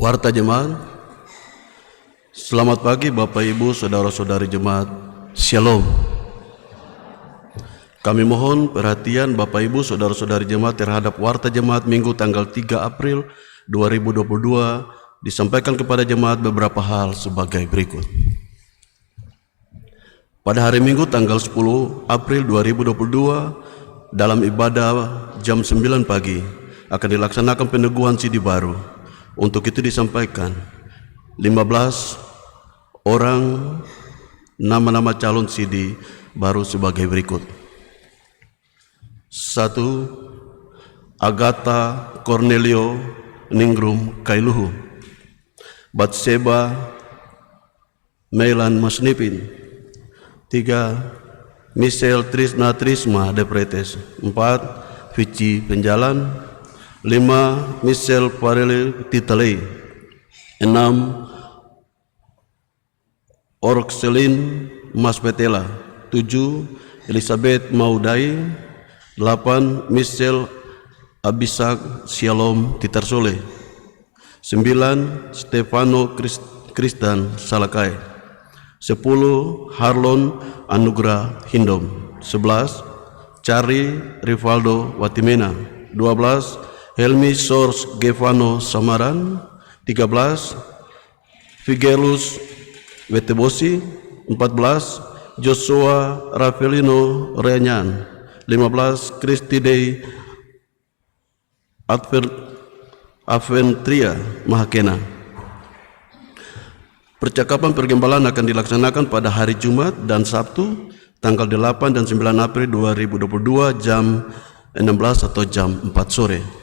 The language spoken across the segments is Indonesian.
Warta Jemaat, selamat pagi Bapak Ibu, Saudara-saudari Jemaat, Shalom. Kami mohon perhatian Bapak Ibu, Saudara-saudari Jemaat terhadap Warta Jemaat Minggu tanggal 3 April 2022 disampaikan kepada Jemaat beberapa hal sebagai berikut. Pada hari Minggu tanggal 10 April 2022 dalam ibadah jam 9 pagi akan dilaksanakan peneguhan CD baru. Untuk itu disampaikan 15 orang nama-nama calon CD baru sebagai berikut. 1. Agatha Cornelio Ningrum Kailuhu, Batseba Mailan Masnipin. 3. Michelle Trisna Trisma Depretes. 4. Vici Penjalan. 5. Michelle Parele Titale. 6. Orkselin Maspetela. 7. Elizabeth Maudai. 8. Michelle Abisak Shalom Titarsole. 9. Stefano Kristan Salakai. 10. Harlon Anugrah Hindom. 11. Cari Rivaldo Watimena. 12. Helmi Sors Gevano Samaran. 13. Figelus Wetebosi. 14. Joshua Rafelino Renyan. 15. Kristidei Adventria Mahakena. Percakapan pergembalaan akan dilaksanakan pada hari Jumat dan Sabtu tanggal 8 dan 9 April 2022 jam 16 atau jam 4 sore.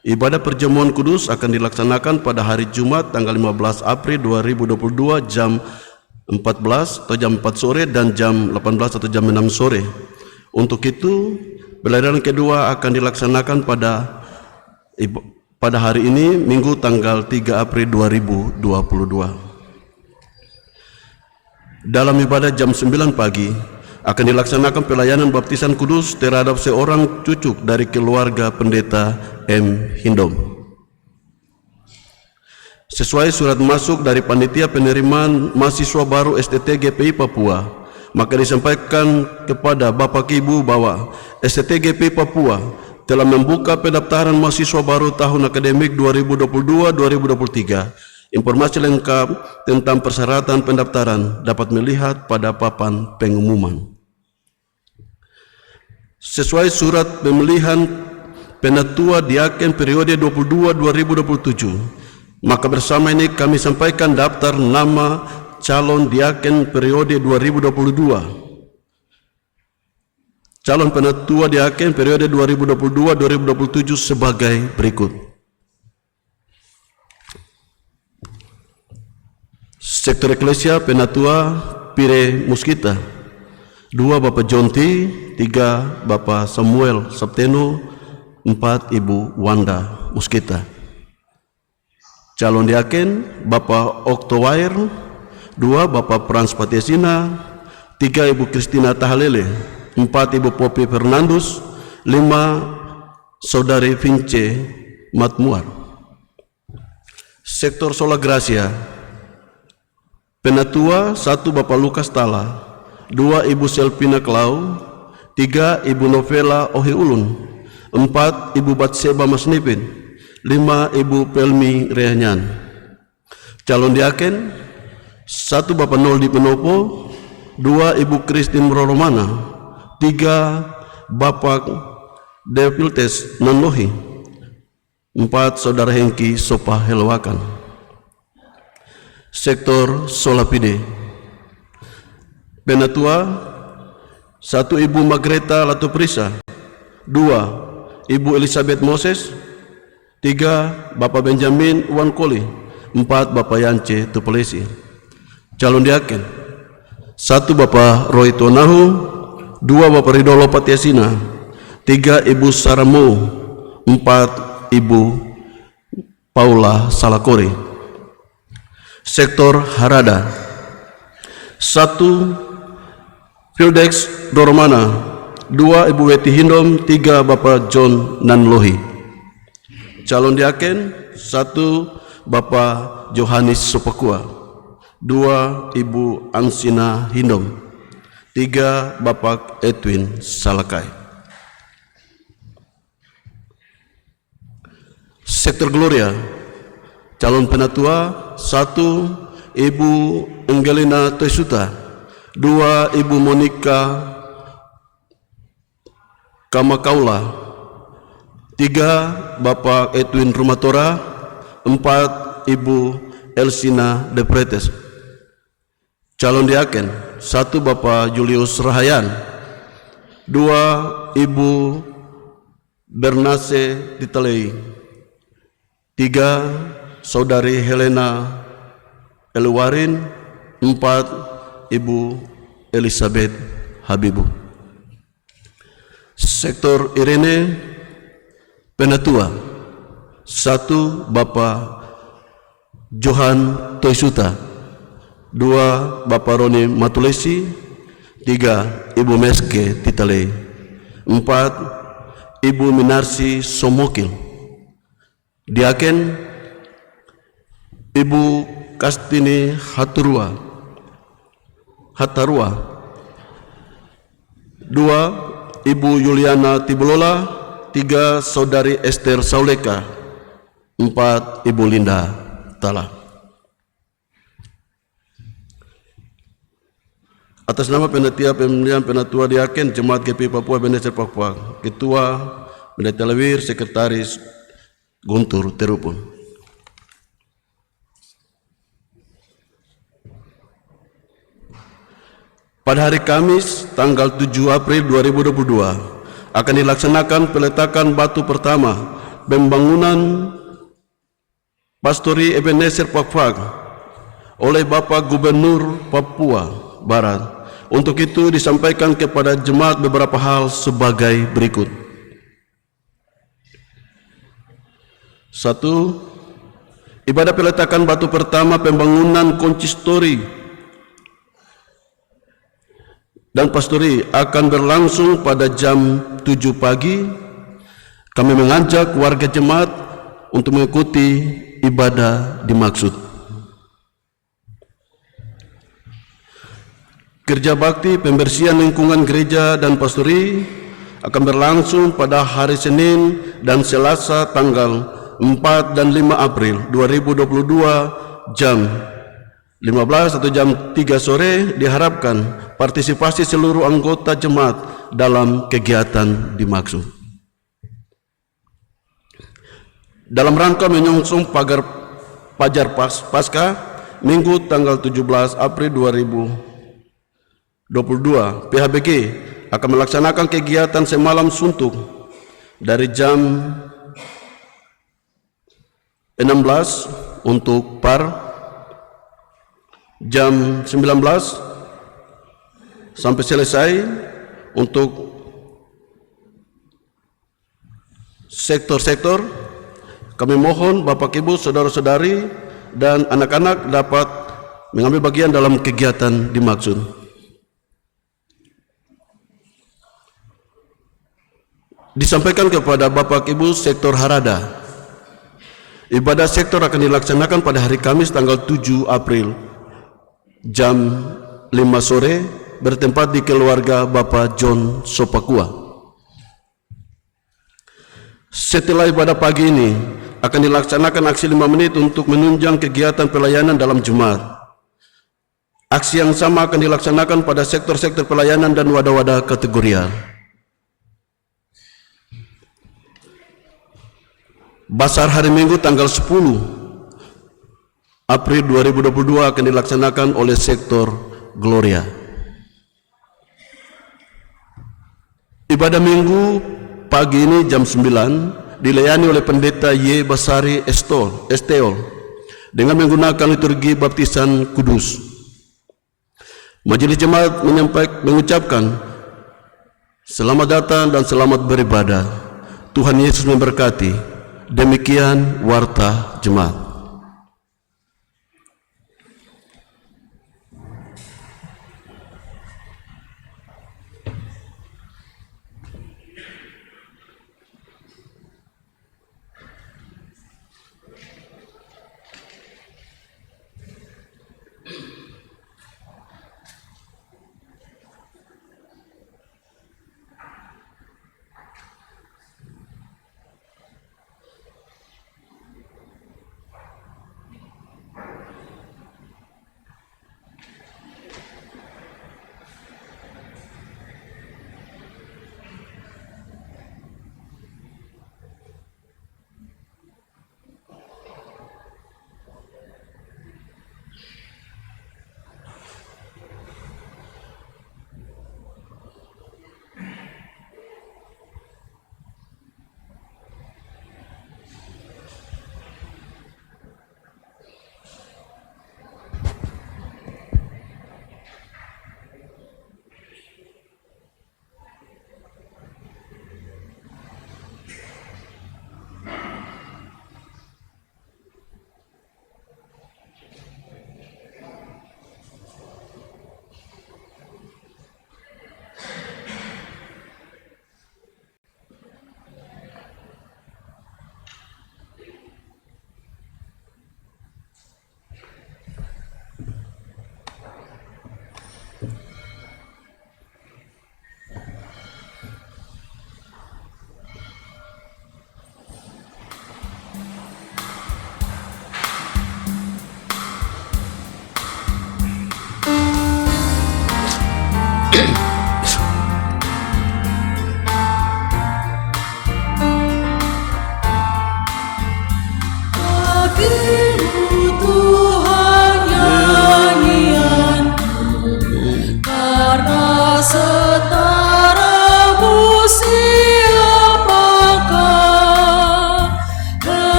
Ibadah perjamuan kudus akan dilaksanakan pada hari Jumat tanggal 15 April 2022 jam 14 atau jam 4 sore dan jam 18 atau jam 6 sore. Untuk itu, pelayanan kedua akan dilaksanakan pada hari ini, Minggu tanggal 3 April 2022. Dalam ibadah jam 9 pagi, akan dilaksanakan pelayanan baptisan kudus terhadap seorang cucuk dari keluarga pendeta M. Hindom. Sesuai surat masuk dari panitia penerimaan mahasiswa baru STT GPI Papua, maka disampaikan kepada Bapak Ibu bahwa STT GPI Papua telah membuka pendaftaran mahasiswa baru tahun akademik 2022-2023. Informasi lengkap tentang persyaratan pendaftaran dapat melihat pada papan pengumuman. Sesuai surat pemilihan penatua diaken periode 22-2027, maka bersama ini kami sampaikan daftar nama calon diaken periode 2022. Calon penatua diaken periode 2022-2027 sebagai berikut. Sektor Eklesia Penatua Pire Muskita. 2. Bapak Jonti. 3. Bapak Samuel Sabteno. 4. Ibu Wanda Muskita. Calon diaken Bapak Oktowair. 2. Bapak Frans Patiasina. 3. Ibu Kristina Tahalele. 4. Ibu Popi Fernandus. 5. Saudari Vince Matmuar. Sektor Sola Gracia Penatua 1. Bapak Lukas Tala. 2. Ibu Selvina Klau. 3. Ibu Novela Ohi Ulun. 4. Ibu Batseba Masnipin. 5. Ibu Pelmi Rehanyan. Calon diaken: 1. Bapak Noldi Penopo. 2. Ibu Kristin Roromana. 3. Bapak Deviltes Nanlohi. 4. Saudara Hengki Sopa Helwakan. Sektor Solapide. Penatua: 1. Ibu Magreta Latuprisa. 2. Ibu Elizabeth Moses. 3. Bapak Benjamin Wankoli. 4. Bapak Yance Tupelesi. Calon diaken: 1. Bapak Roy Tonahu. 2. Bapak Ridolo Patiasina. 3. Ibu Saramo. 4. Ibu Paula Salakori. Sektor Harada: 1. Fildex Doromana. 2. Ibu Weti Hindom. 3. Bapak John Nanlohi. Calon diaken: 1. Bapak Johannes Sopakua. 2. Ibu Ansina Hindom. 3. Bapak Edwin Salakai. Sektor Gloria. Calon penatua: 1. Ibu Angelina Toisuta. 2. Ibu Monica Kamakaula. 3. Bapak Edwin Rumatora. 4. Ibu Elsina Depretes. Calon diaken: 1. Bapak Julius Rahayan. 2. Ibu Bernace Ditalei. 3. Saudari Helena Eluwarin. 4. Ibu Elizabeth Habibu. Sektor Irene. Penatua: 1. Bapak Johan Toisuta. 2. Bapak Roni Matulesi. 3. Ibu Meske Titalei. 4. Ibu Minarsi Somokil. Diaken: Ibu Kastini Hatarua. 2. Ibu Yuliana Tibulola. 3. Saudari Esther Sauleka. 4. Ibu Linda Tala. Atas nama Panitia Pemilihan Penatua Diaken Jemaat GP Papua Ebenezer Papua, Ketua Pendeta Lewir, Sekretaris Guntur Terupun. Pada hari Kamis tanggal 7 April 2022 akan dilaksanakan peletakan batu pertama pembangunan Pastori Ebenezer Papua oleh Bapak Gubernur Papua Barat. Untuk itu disampaikan kepada jemaat beberapa hal sebagai berikut. 1. Ibadah peletakan batu pertama pembangunan konsistori dan pastori akan berlangsung pada jam 7 pagi. Kami mengajak warga jemaat untuk mengikuti ibadah dimaksud. Kerja bakti pembersihan lingkungan gereja dan pastori akan berlangsung pada hari Senin dan Selasa tanggal 4 dan 5 April 2022 jam 15 atau jam 3 sore. Diharapkan partisipasi seluruh anggota jemaat dalam kegiatan dimaksud. Dalam rangka menyongsong Pajar Paskah Minggu tanggal 17 April 2022, PHBG akan melaksanakan kegiatan semalam suntuk dari jam 16 untuk par, jam 19 sampai selesai untuk sektor-sektor. Kami mohon Bapak Ibu, Saudara-saudari dan anak-anak dapat mengambil bagian dalam kegiatan dimaksud. Disampaikan kepada Bapak Ibu sektor Harada, ibadah sektor akan dilaksanakan pada hari Kamis tanggal 7 April jam 5 sore bertempat di keluarga Bapak John Sopakua. Setelah ibadah pagi ini akan dilaksanakan aksi 5 menit untuk menunjang kegiatan pelayanan dalam Jumat. Aksi yang sama akan dilaksanakan pada sektor-sektor pelayanan dan wadah-wadah kategorial. Basar hari Minggu tanggal 10 April 2022 akan dilaksanakan oleh sektor Gloria. Ibadah Minggu pagi ini jam 9 dilayani oleh Pendeta Y. Basari Esteol dengan menggunakan liturgi baptisan kudus. Majelis Jemaat mengucapkan selamat datang dan selamat beribadah. Tuhan Yesus memberkati. Demikian warta jemaat.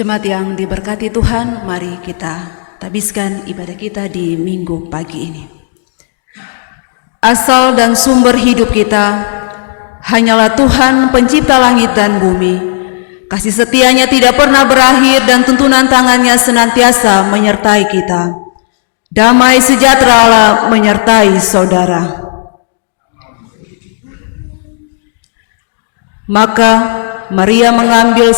Jemaat yang diberkati Tuhan, mari kita tabiskan ibadah kita di minggu pagi ini. Asal dan sumber hidup kita hanyalah Tuhan pencipta langit dan bumi. Kasih setianya tidak pernah berakhir dan tuntunan tangannya senantiasa menyertai kita. Damai sejahtera Allah menyertai saudara. Maka Maria mengambil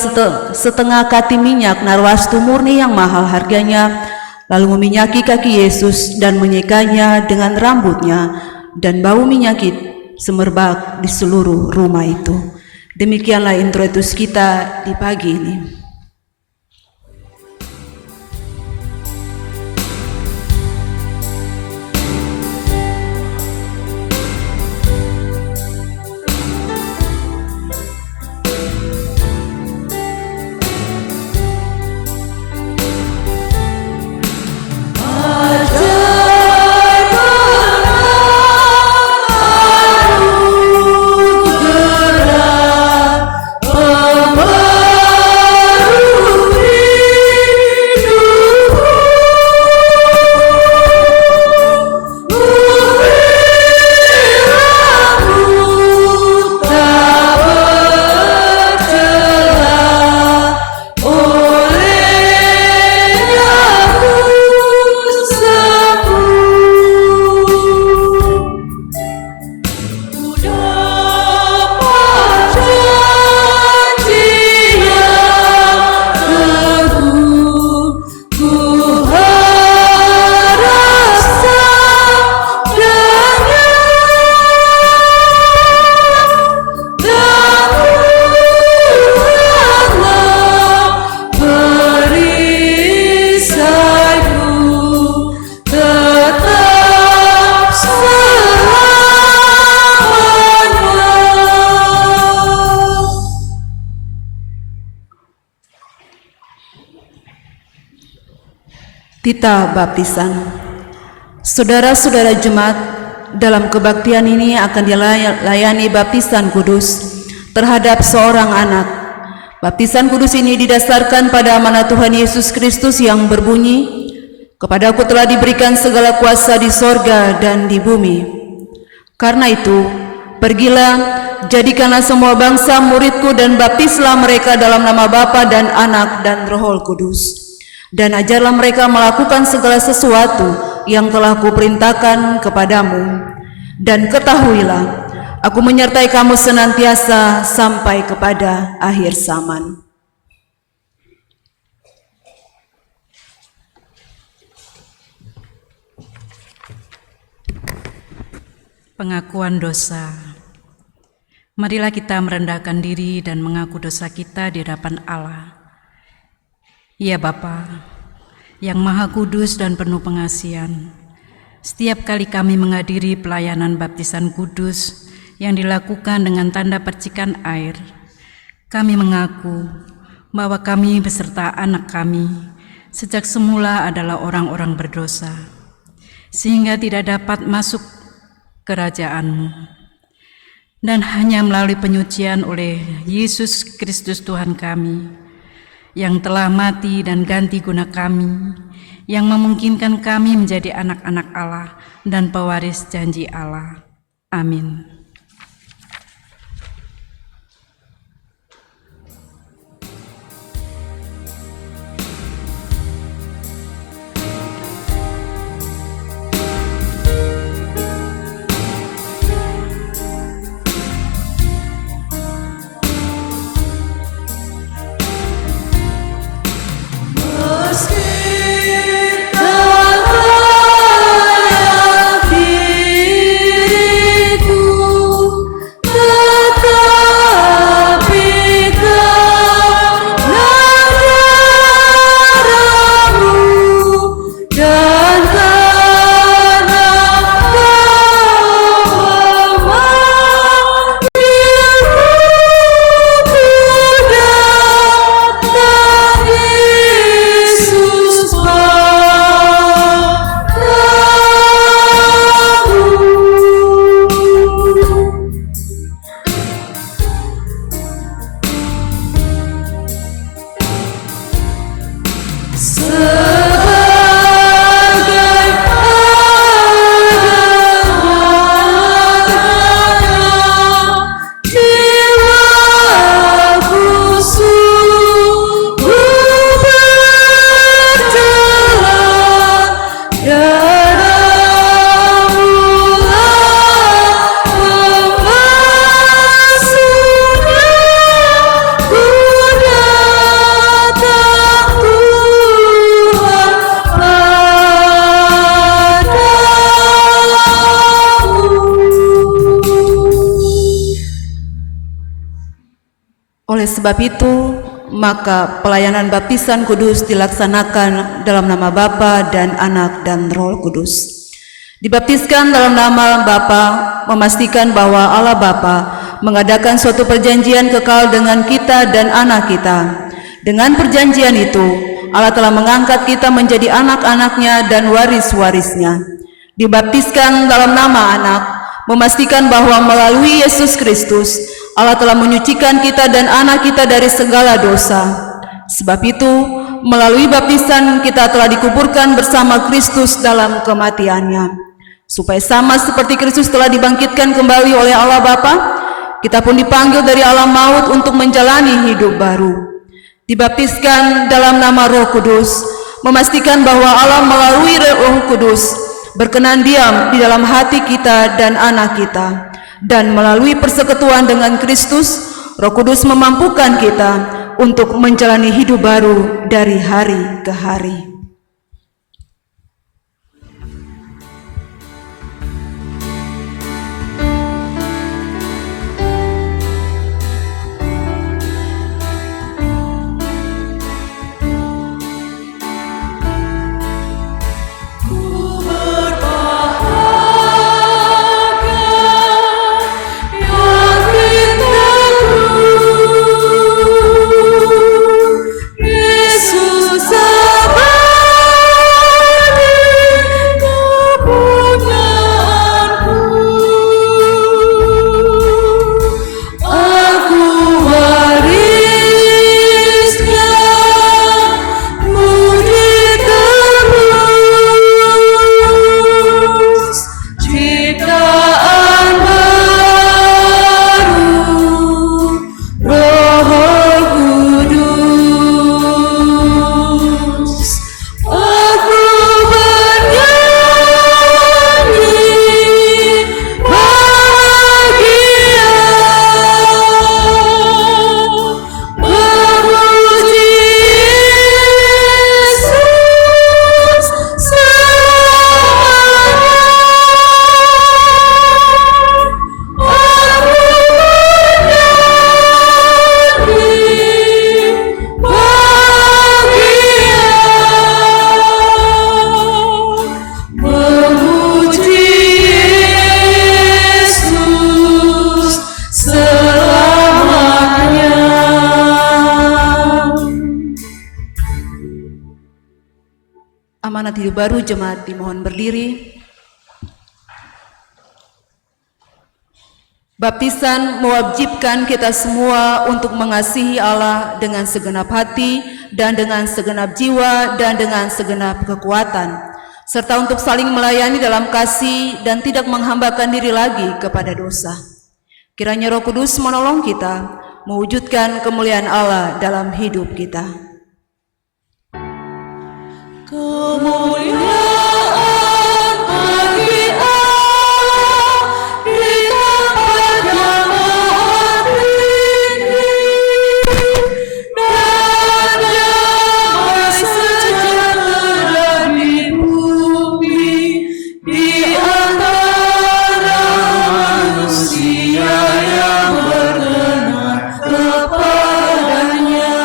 setengah kati minyak narwastu murni yang mahal harganya, lalu meminyaki kaki Yesus dan menyekanya dengan rambutnya, dan bau minyak itu semerbak di seluruh rumah itu. Demikianlah introitus kita di pagi ini. Tita baptisan. Saudara-saudara jemaat, dalam kebaktian ini akan dilayani baptisan kudus terhadap seorang anak. Baptisan kudus ini didasarkan pada amanat Tuhan Yesus Kristus yang berbunyi, "Kepadaku telah diberikan segala kuasa di sorga dan di bumi. Karena itu, pergilah, jadikanlah semua bangsa muridku dan baptislah mereka dalam nama Bapa dan Anak dan Roh Kudus. Dan ajarlah mereka melakukan segala sesuatu yang telah kuperintahkan kepadamu. Dan ketahuilah, aku menyertai kamu senantiasa sampai kepada akhir zaman." Pengakuan dosa. Marilah kita merendahkan diri dan mengaku dosa kita di hadapan Allah. Ya Bapa, yang Maha Kudus dan penuh pengasihan, setiap kali kami menghadiri pelayanan baptisan kudus yang dilakukan dengan tanda percikan air, kami mengaku bahwa kami beserta anak kami sejak semula adalah orang-orang berdosa, sehingga tidak dapat masuk kerajaan-Mu. Dan hanya melalui penyucian oleh Yesus Kristus Tuhan kami, yang telah mati dan ganti guna kami, yang memungkinkan kami menjadi anak-anak Allah dan pewaris janji Allah. Amin. Oleh sebab itu, maka pelayanan baptisan kudus dilaksanakan dalam nama Bapa dan Anak dan Roh Kudus. Dibaptiskan dalam nama Bapa memastikan bahwa Allah Bapa mengadakan suatu perjanjian kekal dengan kita dan anak kita. Dengan perjanjian itu, Allah telah mengangkat kita menjadi anak-anaknya dan waris-warisnya. Dibaptiskan dalam nama Anak memastikan bahwa melalui Yesus Kristus, Allah telah menyucikan kita dan anak kita dari segala dosa. Sebab itu, melalui baptisan kita telah dikuburkan bersama Kristus dalam kematiannya. Supaya sama seperti Kristus telah dibangkitkan kembali oleh Allah Bapa, kita pun dipanggil dari alam maut untuk menjalani hidup baru. Dibaptiskan dalam nama Roh Kudus, memastikan bahwa Allah melalui Roh Kudus berkenan diam di dalam hati kita dan anak kita. Dan melalui persekutuan dengan Kristus, Roh Kudus memampukan kita untuk menjalani hidup baru dari hari ke hari. Amanat hidup baru jemaat dimohon berdiri. Baptisan mewajibkan kita semua untuk mengasihi Allah dengan segenap hati dan dengan segenap jiwa dan dengan segenap kekuatan, serta untuk saling melayani dalam kasih dan tidak menghambakan diri lagi kepada dosa. Kiranya Roh Kudus menolong kita mewujudkan kemuliaan Allah dalam hidup kita. Kemuliaan bagi Allah di tempat yang maha tinggi, dan damai sejahtera di bumi di antara manusia yang berkenan kepadanya.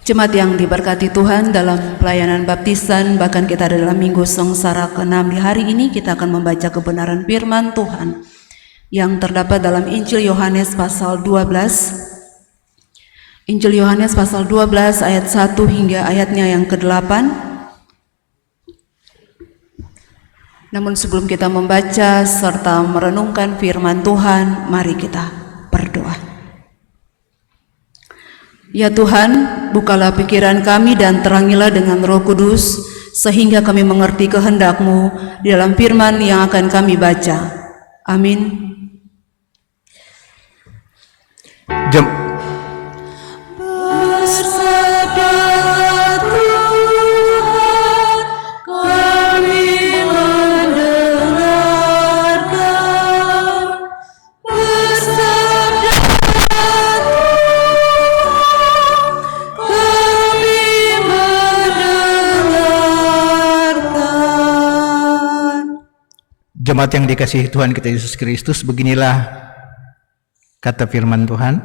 Jemaat yang diberkati Tuhan, dalam pelayanan baptisan, bahkan kita ada dalam minggu sengsara ke-6 di hari ini, kita akan membaca kebenaran firman Tuhan yang terdapat dalam Injil Yohanes pasal 12. Injil Yohanes pasal 12 ayat 1 hingga ayatnya yang ke-8. Namun sebelum kita membaca serta merenungkan firman Tuhan, mari kita berdoa. Ya Tuhan, bukalah pikiran kami dan terangilah dengan Roh Kudus, sehingga kami mengerti kehendak-Mu di dalam firman yang akan kami baca. Amin. Jemaat yang dikasihi Tuhan kita Yesus Kristus, beginilah kata firman Tuhan.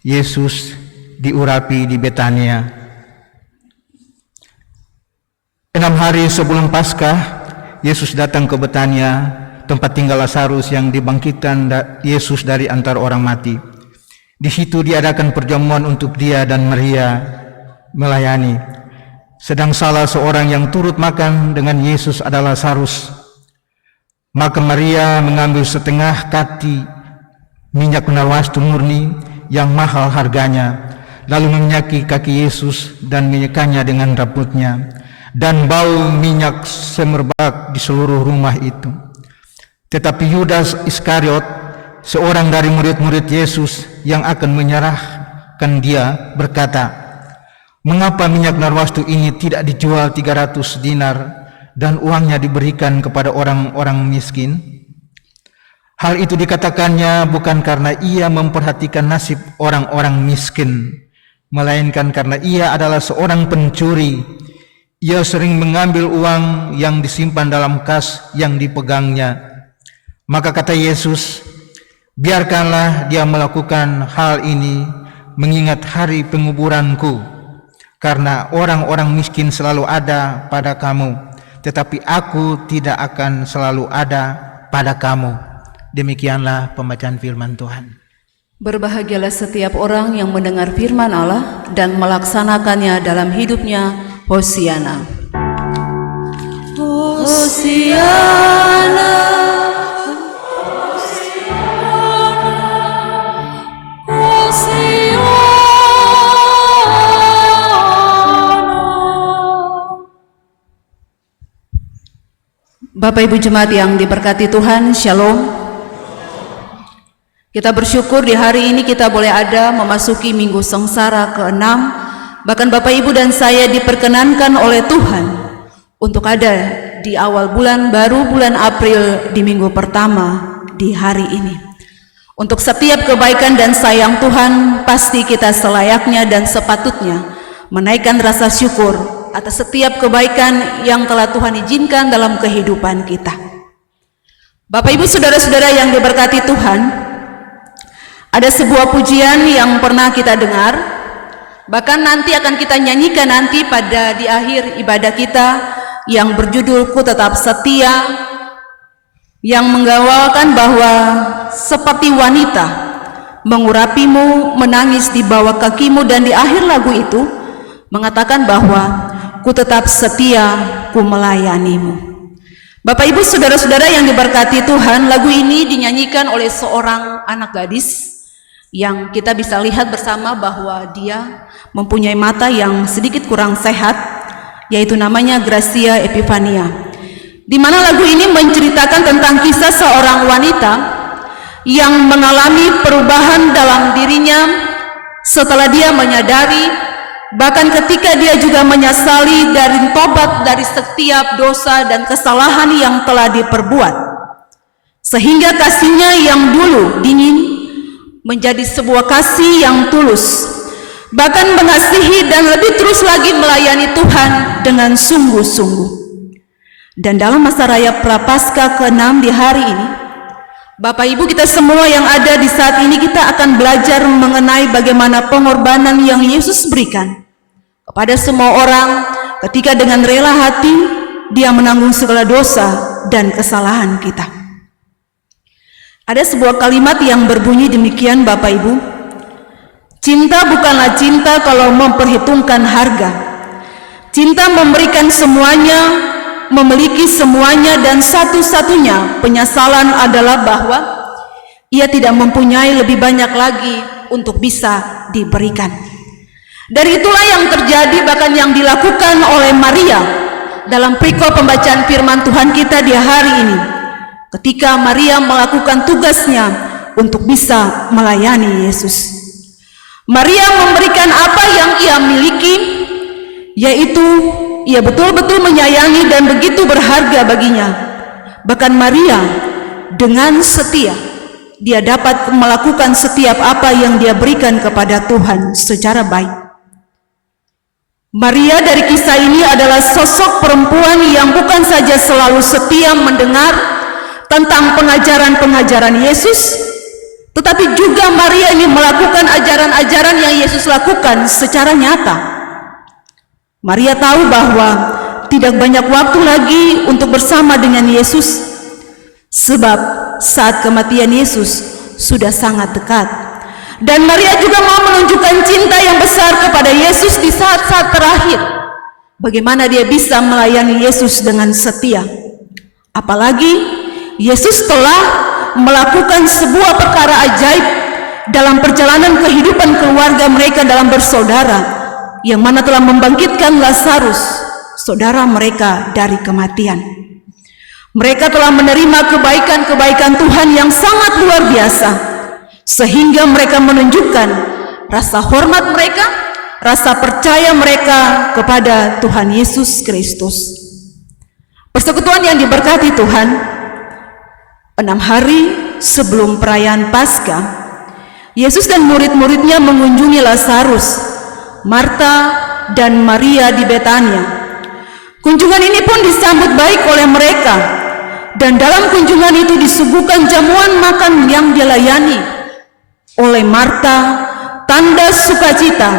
Yesus diurapi di Betania. 6 hari sebelum Paskah, Yesus datang ke Betania, tempat tinggal Lazarus yang dibangkitkan Yesus dari antara orang mati. Di situ diadakan perjamuan untuk dia dan Maria melayani. Sedang salah seorang yang turut makan dengan Yesus adalah Lazarus. Maka Maria mengambil setengah kati minyak narwastu murni yang mahal harganya, lalu meminyaki kaki Yesus dan menyekanya dengan rambutnya, dan bau minyak semerbak di seluruh rumah itu. Tetapi Yudas Iskariot, seorang dari murid-murid Yesus yang akan menyerahkan dia, berkata, "Mengapa minyak narwastu ini tidak dijual 300 dinar dan uangnya diberikan kepada orang-orang miskin?" Hal itu dikatakannya bukan karena ia memperhatikan nasib orang-orang miskin, melainkan karena ia adalah seorang pencuri. Ia sering mengambil uang yang disimpan dalam kas yang dipegangnya. Maka kata Yesus, "Biarkanlah dia melakukan hal ini mengingat hari penguburanku, karena orang-orang miskin selalu ada pada kamu, tetapi aku tidak akan selalu ada pada kamu." Demikianlah pembacaan firman Tuhan. Berbahagialah setiap orang yang mendengar firman Allah dan melaksanakannya dalam hidupnya. Hosiana. Hosiana. Bapak Ibu Jemaat yang diberkati Tuhan, Shalom. Kita bersyukur di hari ini kita boleh ada memasuki minggu sengsara ke-6. Bahkan Bapak Ibu dan saya diperkenankan oleh Tuhan untuk ada di awal bulan baru, bulan April, di minggu pertama di hari ini. Untuk setiap kebaikan dan sayang Tuhan, pasti kita selayaknya dan sepatutnya menaikkan rasa syukur atas setiap kebaikan yang telah Tuhan izinkan dalam kehidupan kita. Bapak Ibu saudara-saudara yang diberkati Tuhan, ada sebuah pujian yang pernah kita dengar, bahkan nanti akan kita nyanyikan nanti pada di akhir ibadah kita, yang berjudul "Ku Tetap Setia", yang menggawalkan bahwa seperti wanita mengurapimu, menangis di bawah kakimu, dan di akhir lagu itu mengatakan bahwa ku tetap setia, ku melayanimu. Bapak Ibu saudara-saudara yang diberkati Tuhan, lagu ini dinyanyikan oleh seorang anak gadis yang kita bisa lihat bersama bahwa dia mempunyai mata yang sedikit kurang sehat, yaitu namanya Gracia Epifania. Di mana lagu ini menceritakan tentang kisah seorang wanita yang mengalami perubahan dalam dirinya setelah dia menyadari, bahkan ketika dia juga menyesali dari tobat dari setiap dosa dan kesalahan yang telah diperbuat, sehingga kasihnya yang dulu dingin menjadi sebuah kasih yang tulus, bahkan mengasihi dan lebih terus lagi melayani Tuhan dengan sungguh-sungguh. Dan dalam masa raya Prapaskah ke-6 di hari ini, Bapak Ibu kita semua yang ada di saat ini, kita akan belajar mengenai bagaimana pengorbanan yang Yesus berikan kepada semua orang ketika dengan rela hati dia menanggung segala dosa dan kesalahan kita. Ada sebuah kalimat yang berbunyi demikian Bapak Ibu, "Cinta bukanlah cinta kalau memperhitungkan harga. Cinta memberikan semuanya, memiliki semuanya, dan satu-satunya penyesalan adalah bahwa ia tidak mempunyai lebih banyak lagi untuk bisa diberikan." Dari itulah yang terjadi, bahkan yang dilakukan oleh Maria dalam perikop pembacaan firman Tuhan kita di hari ini, ketika Maria melakukan tugasnya untuk bisa melayani Yesus. Maria memberikan apa yang ia miliki, yaitu ia betul-betul menyayangi dan begitu berharga baginya. Bahkan Maria dengan setia, dia dapat melakukan setiap apa yang dia berikan kepada Tuhan secara baik. Maria dari kisah ini adalah sosok perempuan yang bukan saja selalu setia mendengar tentang pengajaran-pengajaran Yesus, tetapi juga Maria ini melakukan ajaran-ajaran yang Yesus lakukan secara nyata. Maria tahu bahwa tidak banyak waktu lagi untuk bersama dengan Yesus, sebab saat kematian Yesus sudah sangat dekat. Dan Maria juga mau menunjukkan cinta yang besar kepada Yesus di saat-saat terakhir. Bagaimana dia bisa melayani Yesus dengan setia? Apalagi Yesus telah melakukan sebuah perkara ajaib dalam perjalanan kehidupan keluarga mereka dalam bersaudara, yang mana telah membangkitkan Lazarus, saudara mereka, dari kematian. Mereka telah menerima kebaikan-kebaikan Tuhan yang sangat luar biasa, sehingga mereka menunjukkan rasa hormat mereka, rasa percaya mereka kepada Tuhan Yesus Kristus. Persekutuan yang diberkati Tuhan, 6 hari sebelum perayaan Paskah, Yesus dan murid-muridnya mengunjungi Lazarus, Marta, dan Maria di Betania. Kunjungan ini pun disambut baik oleh mereka, dan dalam kunjungan itu disuguhkan jamuan makan yang dilayani oleh Marta, tanda sukacita,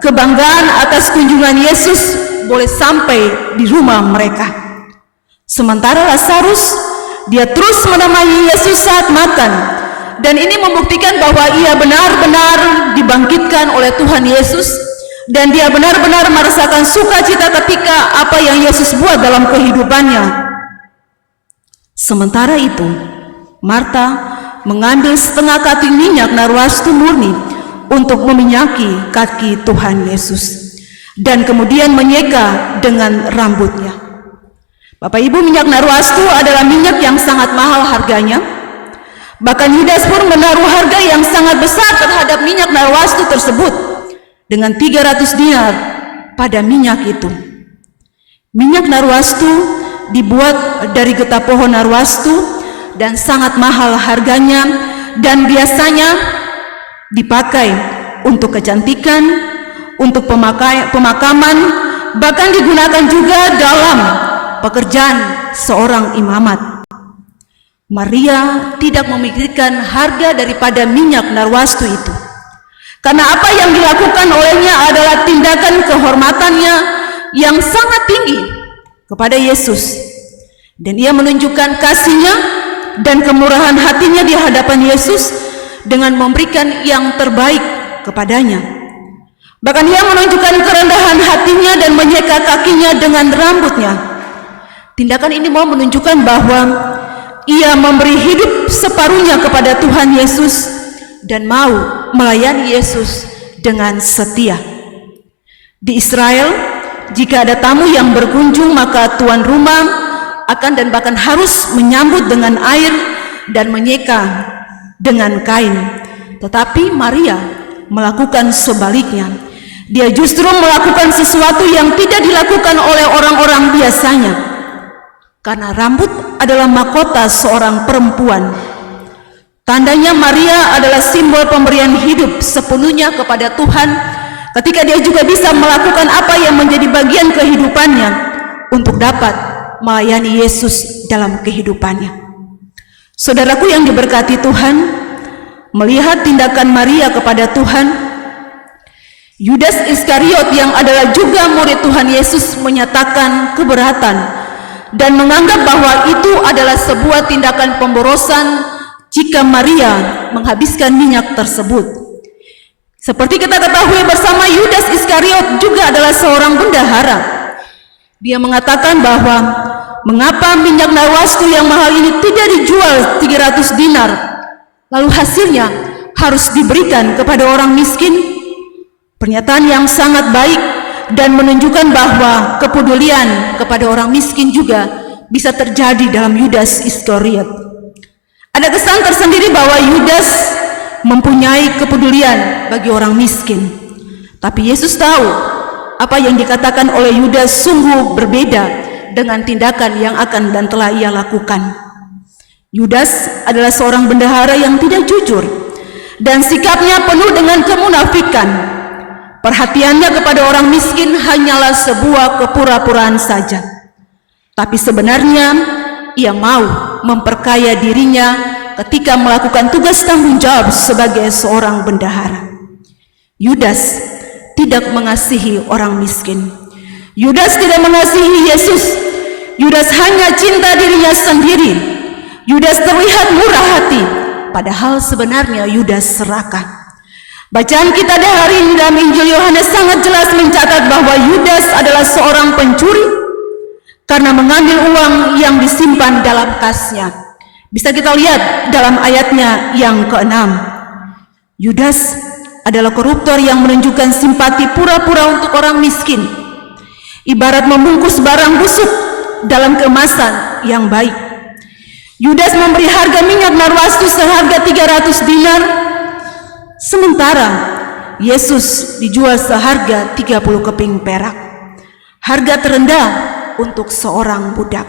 kebanggaan atas kunjungan Yesus boleh sampai di rumah mereka. Sementara Lazarus, dia terus menemani Yesus saat makan, dan ini membuktikan bahwa ia benar-benar dibangkitkan oleh Tuhan Yesus, dan dia benar-benar merasakan sukacita ketika apa yang Yesus buat dalam kehidupannya. Sementara itu, Marta mengambil setengah kati minyak narwastu murni untuk meminyaki kaki Tuhan Yesus, dan kemudian menyeka dengan rambutnya. Bapak Ibu, minyak narwastu adalah minyak yang sangat mahal harganya. Bahkan Yudas pun menaruh harga yang sangat besar terhadap minyak narwastu tersebut, dengan 300 dinar pada minyak itu. Minyak narwastu dibuat dari getah pohon narwastu dan sangat mahal harganya, dan biasanya dipakai untuk kecantikan, untuk pemakaman, bahkan digunakan juga dalam pekerjaan seorang imamat. Maria tidak memikirkan harga daripada minyak narwastu itu, karena apa yang dilakukan olehnya adalah tindakan kehormatannya yang sangat tinggi kepada Yesus, dan ia menunjukkan kasihnya dan kemurahan hatinya di hadapan Yesus dengan memberikan yang terbaik kepadanya. Bahkan ia menunjukkan kerendahan hatinya dan menyeka kakinya dengan rambutnya. Tindakan ini mau menunjukkan bahwa ia memberi hidup separuhnya kepada Tuhan Yesus dan mau melayani Yesus dengan setia. Di Israel, jika ada tamu yang berkunjung, maka tuan rumah akan dan bahkan harus menyambut dengan air dan menyeka dengan kain. Tetapi Maria melakukan sebaliknya. Dia justru melakukan sesuatu yang tidak dilakukan oleh orang-orang biasanya, karena rambut adalah mahkota seorang perempuan. Tandanya Maria adalah simbol pemberian hidup sepenuhnya kepada Tuhan, ketika dia juga bisa melakukan apa yang menjadi bagian kehidupannya untuk dapat melayani Yesus dalam kehidupannya. Saudaraku yang diberkati Tuhan, melihat tindakan Maria kepada Tuhan, Yudas Iskariot yang adalah juga murid Tuhan Yesus menyatakan keberatan dan menganggap bahwa itu adalah sebuah tindakan pemborosan jika Maria menghabiskan minyak tersebut. Seperti kita ketahui bersama, Yudas Iskariot juga adalah seorang bendahara. Dia mengatakan bahwa mengapa minyak narwastu yang mahal ini tidak dijual 300 dinar, lalu hasilnya harus diberikan kepada orang miskin. Pernyataan yang sangat baik dan menunjukkan bahwa kepedulian kepada orang miskin juga bisa terjadi dalam Yudas Iskariot. Ada kesan tersendiri bahwa Yudas mempunyai kepedulian bagi orang miskin, tapi Yesus tahu apa yang dikatakan oleh Yudas sungguh berbeda dengan tindakan yang akan dan telah ia lakukan. Yudas adalah seorang bendahara yang tidak jujur, dan sikapnya penuh dengan kemunafikan. Perhatiannya kepada orang miskin hanyalah sebuah kepura-puraan saja. Tapi sebenarnya ia mau memperkaya dirinya ketika melakukan tugas tanggung jawab sebagai seorang bendahara. Yudas tidak mengasihi orang miskin. Yudas tidak mengasihi Yesus. Yudas hanya cinta dirinya sendiri. Yudas terlihat murah hati, padahal sebenarnya Yudas serakah. Bacaan kita di hari ini dalam Injil Yohanes sangat jelas mencatat bahwa Yudas adalah seorang pencuri karena mengambil uang yang disimpan dalam kasnya. Bisa kita lihat dalam ayatnya yang ke-6. Yudas adalah koruptor yang menunjukkan simpati pura-pura untuk orang miskin, ibarat membungkus barang busuk dalam kemasan yang baik. Yudas memberi harga minyak narwastu seharga 300 dinar, sementara Yesus dijual seharga 30 keping perak, harga terendah untuk seorang budak.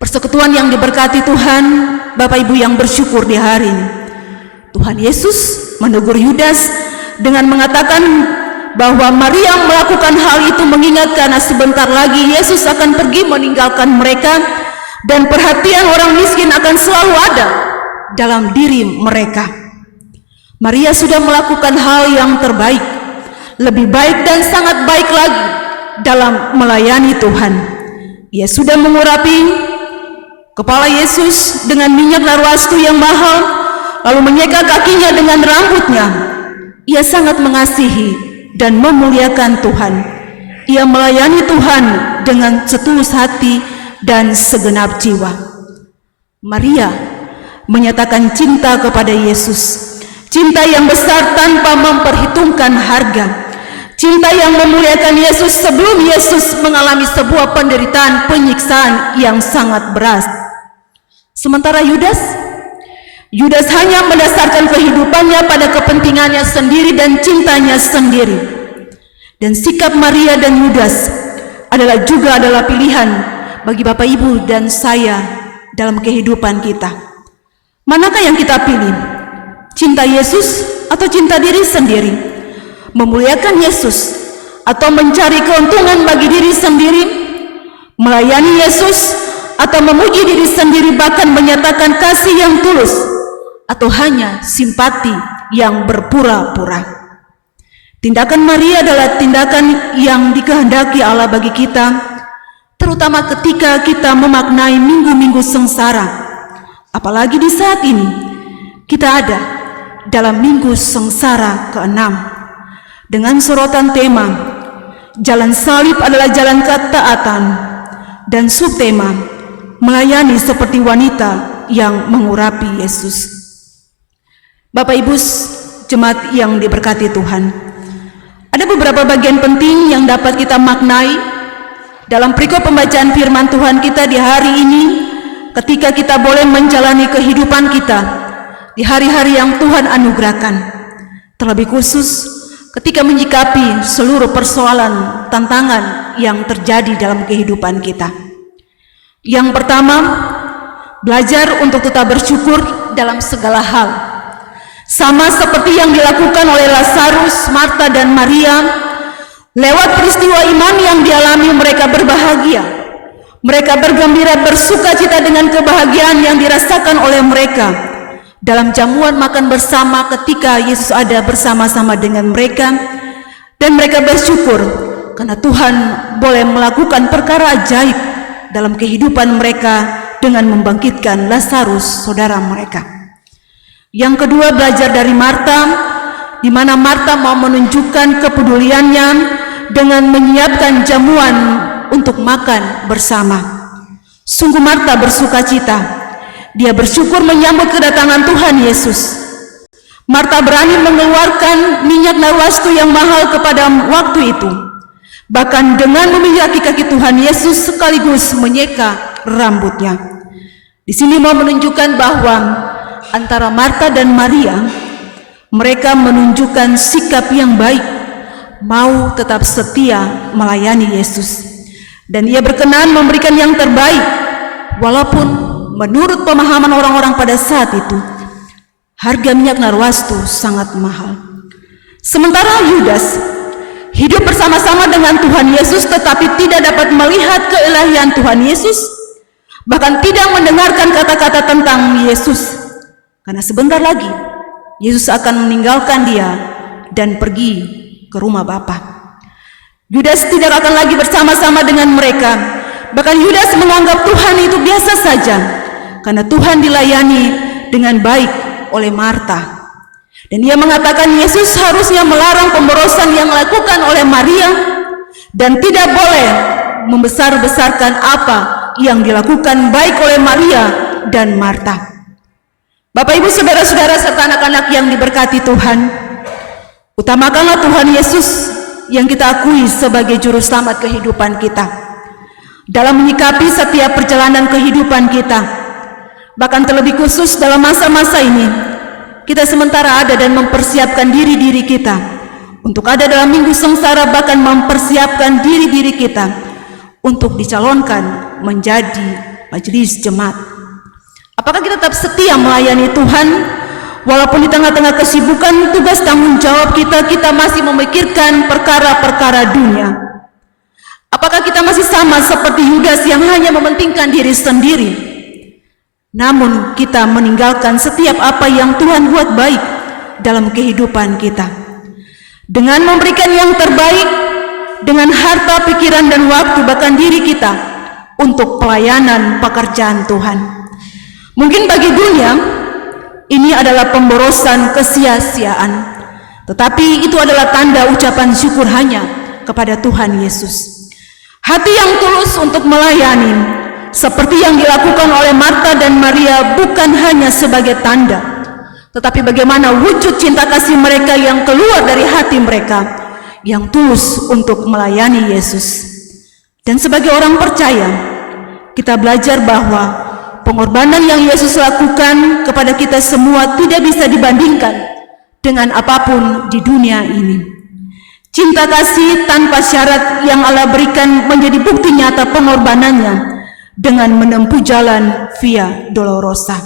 Persekutuan yang diberkati Tuhan, Bapak Ibu yang bersyukur di hari ini, Tuhan Yesus menegur Yudas dengan mengatakan bahwa Maria melakukan hal itu mengingat karena sebentar lagi Yesus akan pergi meninggalkan mereka, dan perhatian orang miskin akan selalu ada dalam diri mereka. Maria sudah melakukan hal yang terbaik, lebih baik dan sangat baik lagi dalam melayani Tuhan. Ia sudah mengurapi kepala Yesus dengan minyak narwastu yang mahal, lalu menyeka kakinya dengan rambutnya. Ia sangat mengasihi dan memuliakan Tuhan. Ia melayani Tuhan dengan setulus hati dan segenap jiwa. Maria menyatakan cinta kepada Yesus, cinta yang besar tanpa memperhitungkan harga, cinta yang memuliakan Yesus sebelum Yesus mengalami sebuah penderitaan penyiksaan yang sangat berat. Sementara Yudas hanya mendasarkan kehidupannya pada kepentingannya sendiri dan cintanya sendiri. Dan sikap Maria dan Yudas adalah pilihan bagi Bapak Ibu dan saya dalam kehidupan kita. Manakah yang kita pilih? Cinta Yesus atau cinta diri sendiri? Memuliakan Yesus atau mencari keuntungan bagi diri sendiri? Melayani Yesus atau memuji diri sendiri, bahkan menyatakan kasih yang tulus, atau hanya simpati yang berpura-pura? Tindakan Maria adalah tindakan yang dikehendaki Allah bagi kita, terutama ketika kita memaknai minggu-minggu sengsara. Apalagi di saat ini kita ada dalam minggu sengsara ke-6 dengan sorotan tema jalan salib adalah jalan ketaatan, dan subtema melayani seperti wanita yang mengurapi Yesus. Bapak Ibu jemaat yang diberkati Tuhan, ada beberapa bagian penting yang dapat kita maknai dalam perikop pembacaan firman Tuhan kita di hari ini, ketika kita boleh menjalani kehidupan kita di hari-hari yang Tuhan anugerahkan, terlebih khusus ketika menyikapi seluruh persoalan, tantangan yang terjadi dalam kehidupan kita. Yang pertama, belajar untuk tetap bersyukur dalam segala hal. Sama seperti yang dilakukan oleh Lazarus, Marta, dan Maria. Lewat peristiwa iman yang dialami, mereka berbahagia. Mereka bergembira, bersuka cita dengan kebahagiaan yang dirasakan oleh mereka dalam jamuan makan bersama ketika Yesus ada bersama-sama dengan mereka. Dan mereka bersyukur karena Tuhan boleh melakukan perkara ajaib dalam kehidupan mereka dengan membangkitkan Lazarus, saudara mereka. Yang kedua, belajar dari Marta, di mana Marta mau menunjukkan kepeduliannya dengan menyiapkan jamuan untuk makan bersama. Sungguh Marta bersuka cita. Dia bersyukur menyambut kedatangan Tuhan Yesus. Marta berani mengeluarkan minyak narwastu yang mahal kepada waktu itu, bahkan dengan memiliki kaki Tuhan Yesus sekaligus menyeka rambutnya. Di sini mau menunjukkan bahwa antara Marta dan Maria, mereka menunjukkan sikap yang baik, mau tetap setia melayani Yesus, dan ia berkenan memberikan yang terbaik, walaupun menurut pemahaman orang-orang pada saat itu harga minyak narwastu sangat mahal. Sementara Yudas hidup bersama-sama dengan Tuhan Yesus tetapi tidak dapat melihat keilahian Tuhan Yesus, bahkan tidak mendengarkan kata-kata tentang Yesus, karena sebentar lagi Yesus akan meninggalkan dia dan pergi ke rumah Bapa. Yudas tidak akan lagi bersama-sama dengan mereka. Bahkan Yudas menganggap Tuhan itu biasa saja, karena Tuhan dilayani dengan baik oleh Marta. Dan ia mengatakan Yesus harusnya melarang pemborosan yang dilakukan oleh Maria dan tidak boleh membesar-besarkan apa yang dilakukan baik oleh Maria dan Marta. Bapak, Ibu, saudara-saudara serta anak-anak yang diberkati Tuhan, utamakanlah Tuhan Yesus yang kita akui sebagai juru selamat kehidupan kita dalam menyikapi setiap perjalanan kehidupan kita. Bahkan terlebih khusus dalam masa-masa ini, kita sementara ada dan mempersiapkan diri-diri kita untuk ada dalam minggu sengsara, bahkan mempersiapkan diri-diri kita untuk dicalonkan menjadi majelis jemaat. Apakah kita tetap setia melayani Tuhan walaupun di tengah-tengah kesibukan tugas tanggung jawab kita masih memikirkan perkara-perkara dunia? Apakah kita masih sama seperti Yudas yang hanya mementingkan diri sendiri, namun kita meninggalkan setiap apa yang Tuhan buat baik dalam kehidupan kita dengan memberikan yang terbaik dengan harta, pikiran, dan waktu, bahkan diri kita untuk pelayanan pekerjaan Tuhan? Mungkin bagi dunia ini adalah pemborosan, kesia-siaan, tetapi itu adalah tanda ucapan syukur hanya kepada Tuhan Yesus. Hati yang tulus untuk melayani seperti yang dilakukan oleh Marta dan Maria bukan hanya sebagai tanda, tetapi bagaimana wujud cinta kasih mereka yang keluar dari hati mereka yang tulus untuk melayani Yesus. Dan sebagai orang percaya, kita belajar bahwa pengorbanan yang Yesus lakukan kepada kita semua tidak bisa dibandingkan dengan apapun di dunia ini. Cinta kasih tanpa syarat yang Allah berikan menjadi bukti nyata pengorbanannya dengan menempuh jalan Via Dolorosa.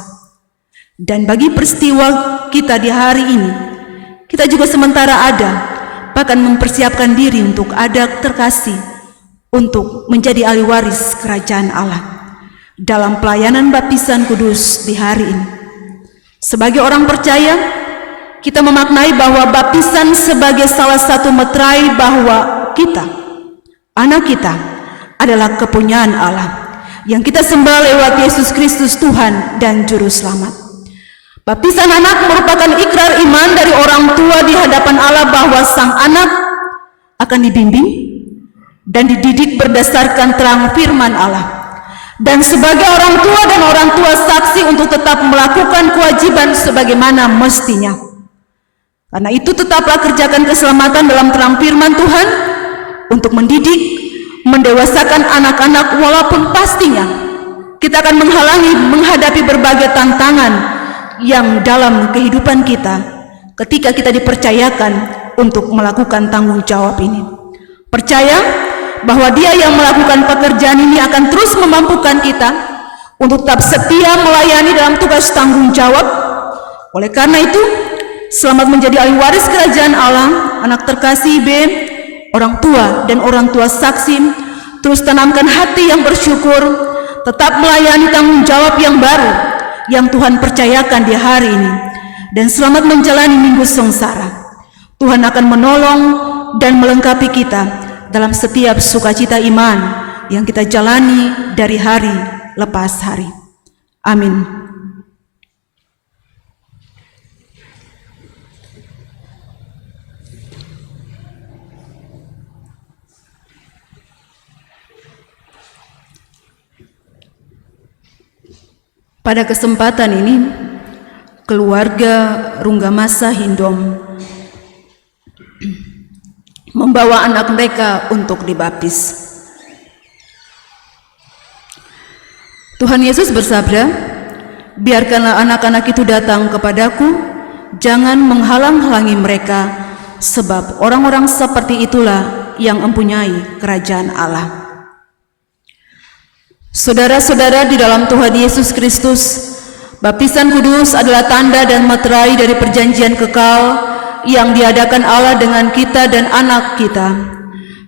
Dan bagi peristiwa kita di hari ini, kita juga sementara ada, bahkan mempersiapkan diri untuk ada terkasih untuk menjadi ahli waris kerajaan Allah dalam pelayanan baptisan kudus di hari ini. Sebagai orang percaya, kita memaknai bahwa baptisan sebagai salah satu meterai bahwa kita, anak kita, adalah kepunyaan Allah yang kita sembah lewat Yesus Kristus Tuhan dan Juru Selamat. Baptisan anak merupakan ikrar iman dari orang tua di hadapan Allah bahwa sang anak akan dibimbing dan dididik berdasarkan terang firman Allah. Dan sebagai orang tua dan orang tua saksi untuk tetap melakukan kewajiban sebagaimana mestinya. Karena itu tetaplah kerjakan keselamatan dalam terang firman Tuhan untuk mendidik, mendewasakan anak-anak, walaupun pastinya kita akan menghadapi berbagai tantangan yang dalam kehidupan kita ketika kita dipercayakan untuk melakukan tanggung jawab ini. Percaya bahwa Dia yang melakukan pekerjaan ini akan terus memampukan kita untuk tetap setia melayani dalam tugas tanggung jawab. Oleh karena itu, selamat menjadi ahli waris kerajaan Allah, anak terkasih B, orang tua dan orang tua saksi. Terus tanamkan hati yang bersyukur, tetap melayani tanggung jawab yang baru yang Tuhan percayakan di hari ini, dan selamat menjalani minggu sengsara. Tuhan akan menolong dan melengkapi kita dalam setiap sukacita iman yang kita jalani dari hari lepas hari. Amin. Pada kesempatan ini, keluarga Runggamasa Hindom membawa anak mereka untuk dibaptis. Tuhan Yesus bersabda, "Biarkanlah anak-anak itu datang kepadaku, jangan menghalang-halangi mereka, sebab orang-orang seperti itulah yang mempunyai kerajaan Allah." Saudara-saudara di dalam Tuhan Yesus Kristus, baptisan kudus adalah tanda dan meterai dari perjanjian kekal yang diadakan Allah dengan kita dan anak kita.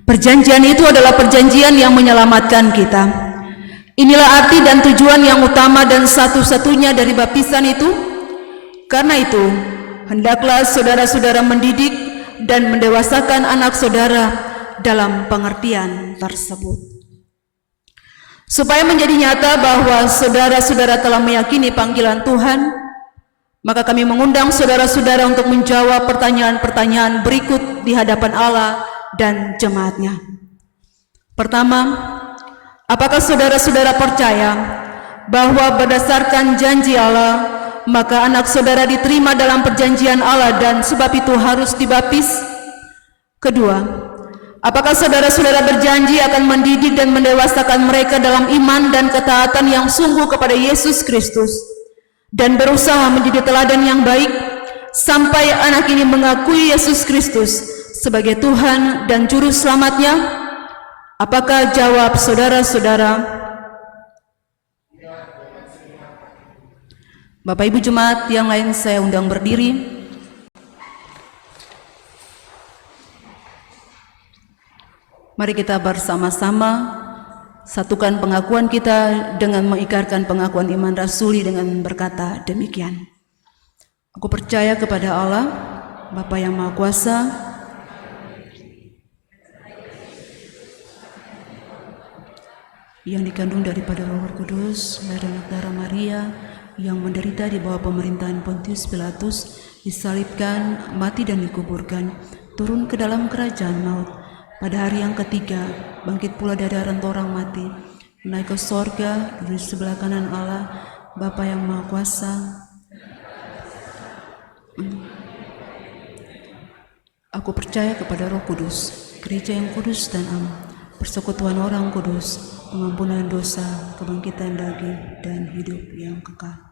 Perjanjian itu adalah perjanjian yang menyelamatkan kita. Inilah arti dan tujuan yang utama dan satu-satunya dari baptisan itu. Karena itu, hendaklah saudara-saudara mendidik dan mendewasakan anak saudara dalam pengertian tersebut. Supaya menjadi nyata bahwa saudara-saudara telah meyakini panggilan Tuhan, maka kami mengundang saudara-saudara untuk menjawab pertanyaan-pertanyaan berikut di hadapan Allah dan jemaatnya. Pertama, apakah saudara-saudara percaya bahwa berdasarkan janji Allah, maka anak saudara diterima dalam perjanjian Allah dan sebab itu harus dibaptis? Kedua, apakah saudara-saudara berjanji akan mendidik dan mendewasakan mereka dalam iman dan ketaatan yang sungguh kepada Yesus Kristus dan berusaha menjadi teladan yang baik sampai anak ini mengakui Yesus Kristus sebagai Tuhan dan Juru Selamatnya? Apakah jawab saudara-saudara? Bapak Ibu Jemaat yang lain saya undang berdiri. Mari kita bersama-sama satukan pengakuan kita dengan mengikrarkan pengakuan iman rasuli dengan berkata demikian. Aku percaya kepada Allah, Bapa yang Maha Kuasa, yang dikandung daripada Roh Kudus, lahir dari darah Maria, yang menderita di bawah pemerintahan Pontius Pilatus, disalibkan, mati dan dikuburkan, turun ke dalam kerajaan maut. Pada hari yang ketiga, bangkit pula dari antara orang mati, naik ke sorga, duduk di sebelah kanan Allah, Bapa yang Maha Kuasa. Aku percaya kepada Roh Kudus, gereja yang kudus dan am, persekutuan orang kudus, pengampunan dosa, kebangkitan daging, dan hidup yang kekal.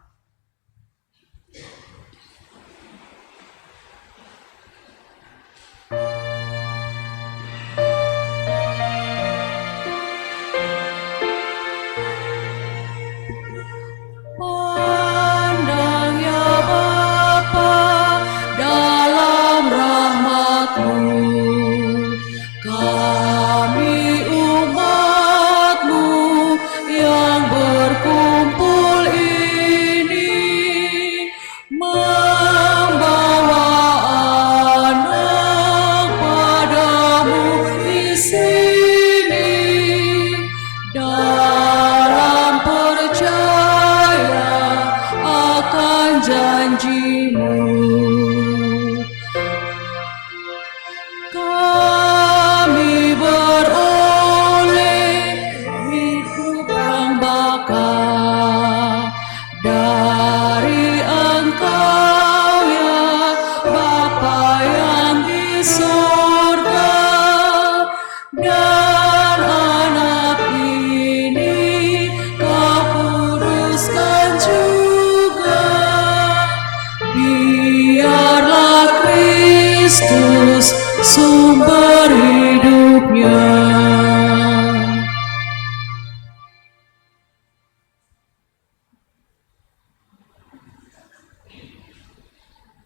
Sumber hidupnya.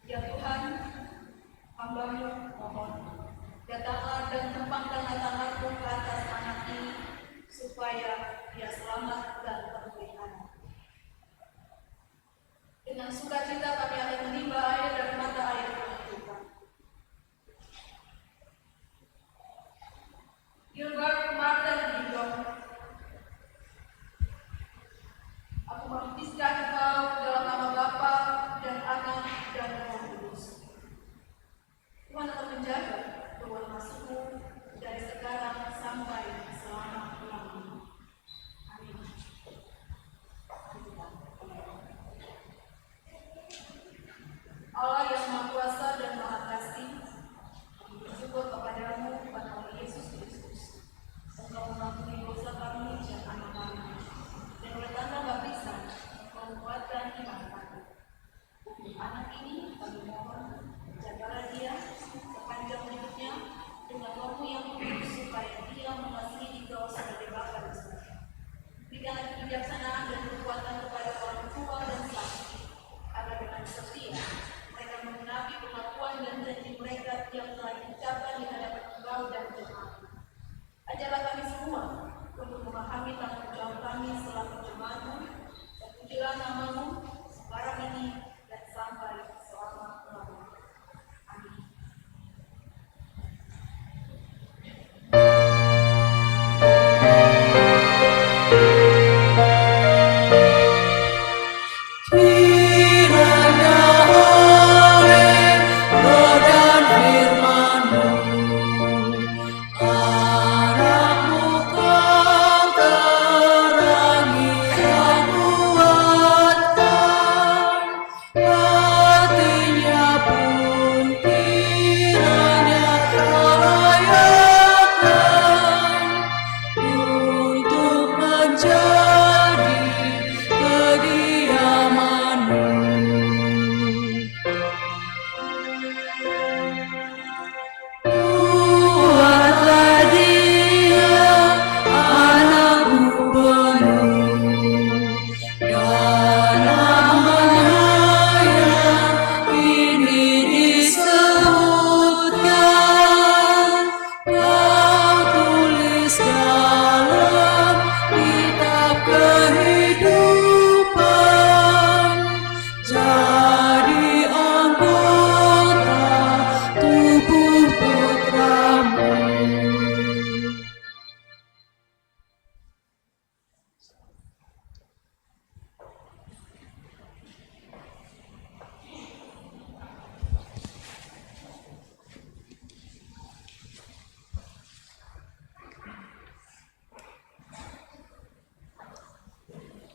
Ya Tuhan, hamba-Mu mohon, datanglah dan tempatkan tangan-Mu ke atas anak ini, supaya dia selamat dan terpelihara. Dengan sukacita kami akan menimba air dari mata air kehidupan.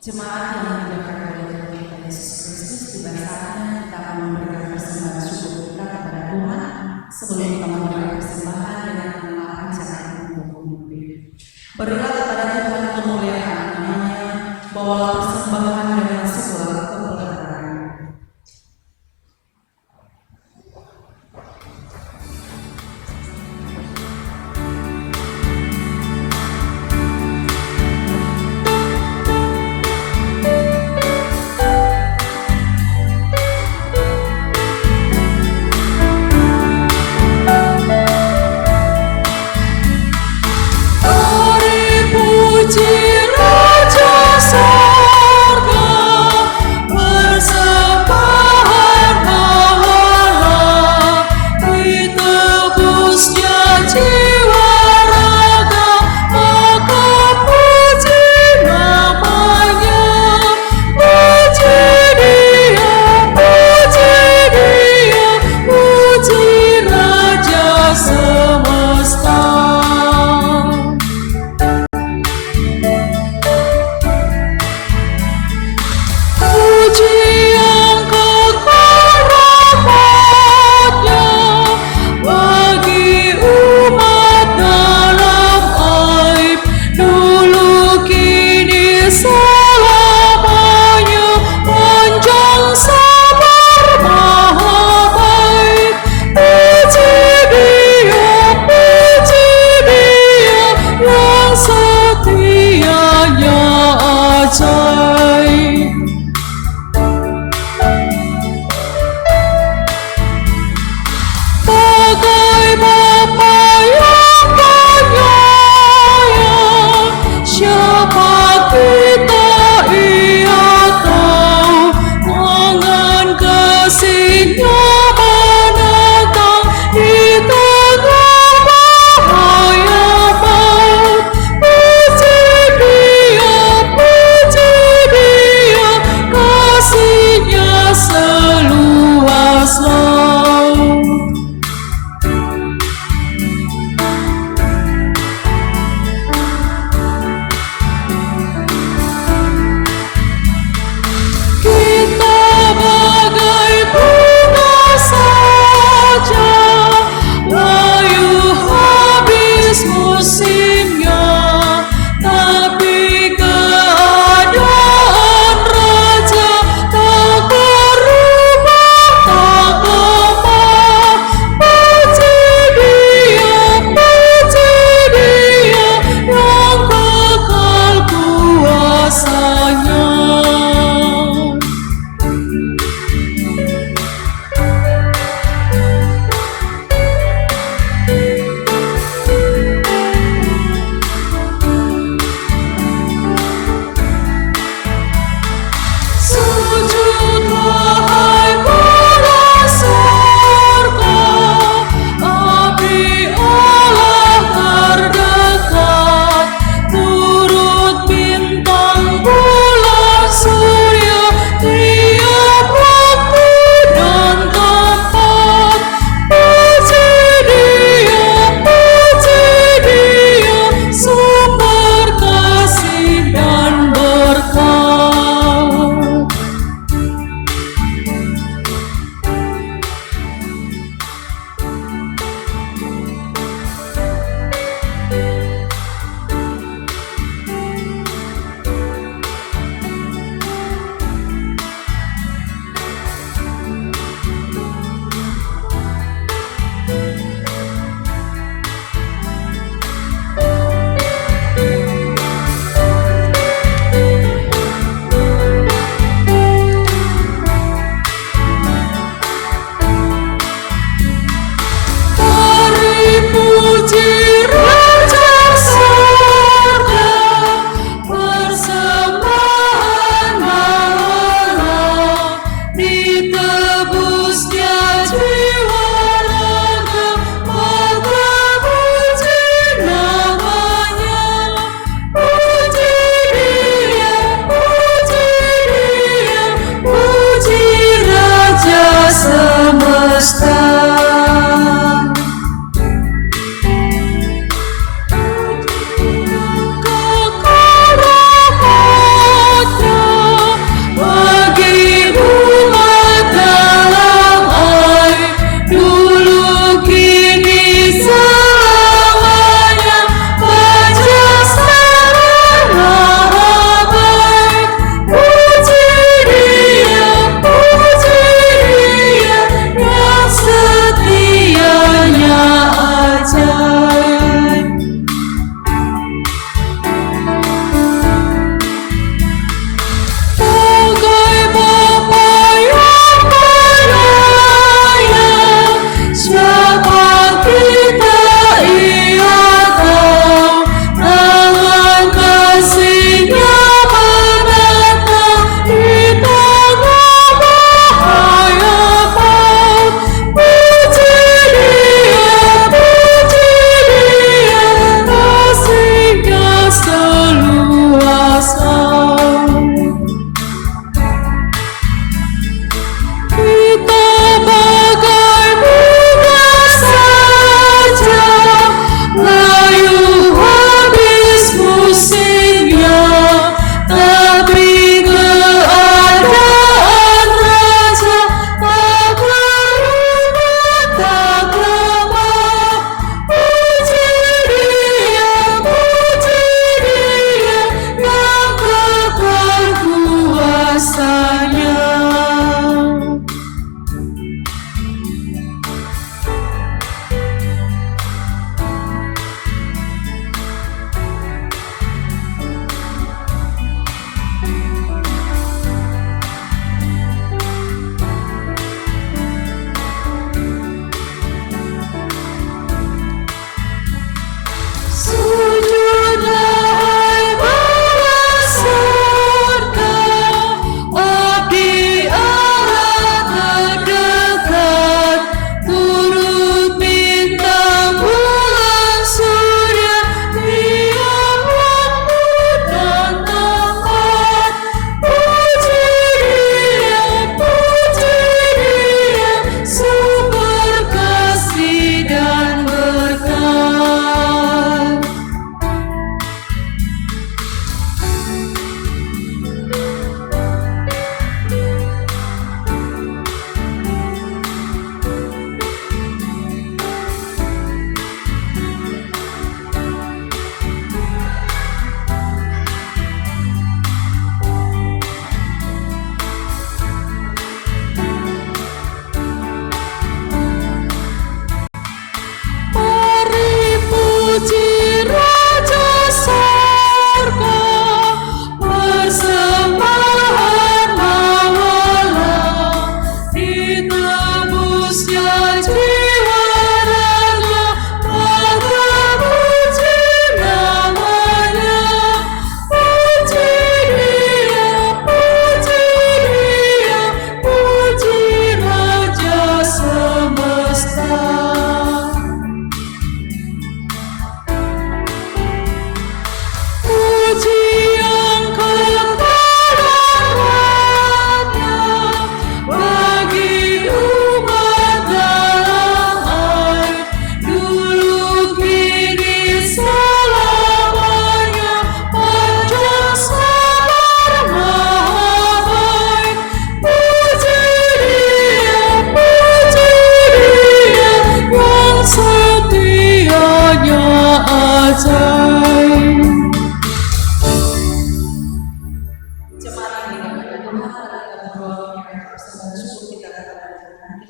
Jemaat yang dimuliakan oleh Tuhan kita Yesus Kristus, tiba saatnya kita akan memberikan persembahan syukur kita kepada Tuhan. Sebelum kita memberikan persembahan dengan mengenal ajaran hukum mimpi, berilah kepada Tuhan kemuliaan namanya, bawalah persembahan dengan segala kebenaran.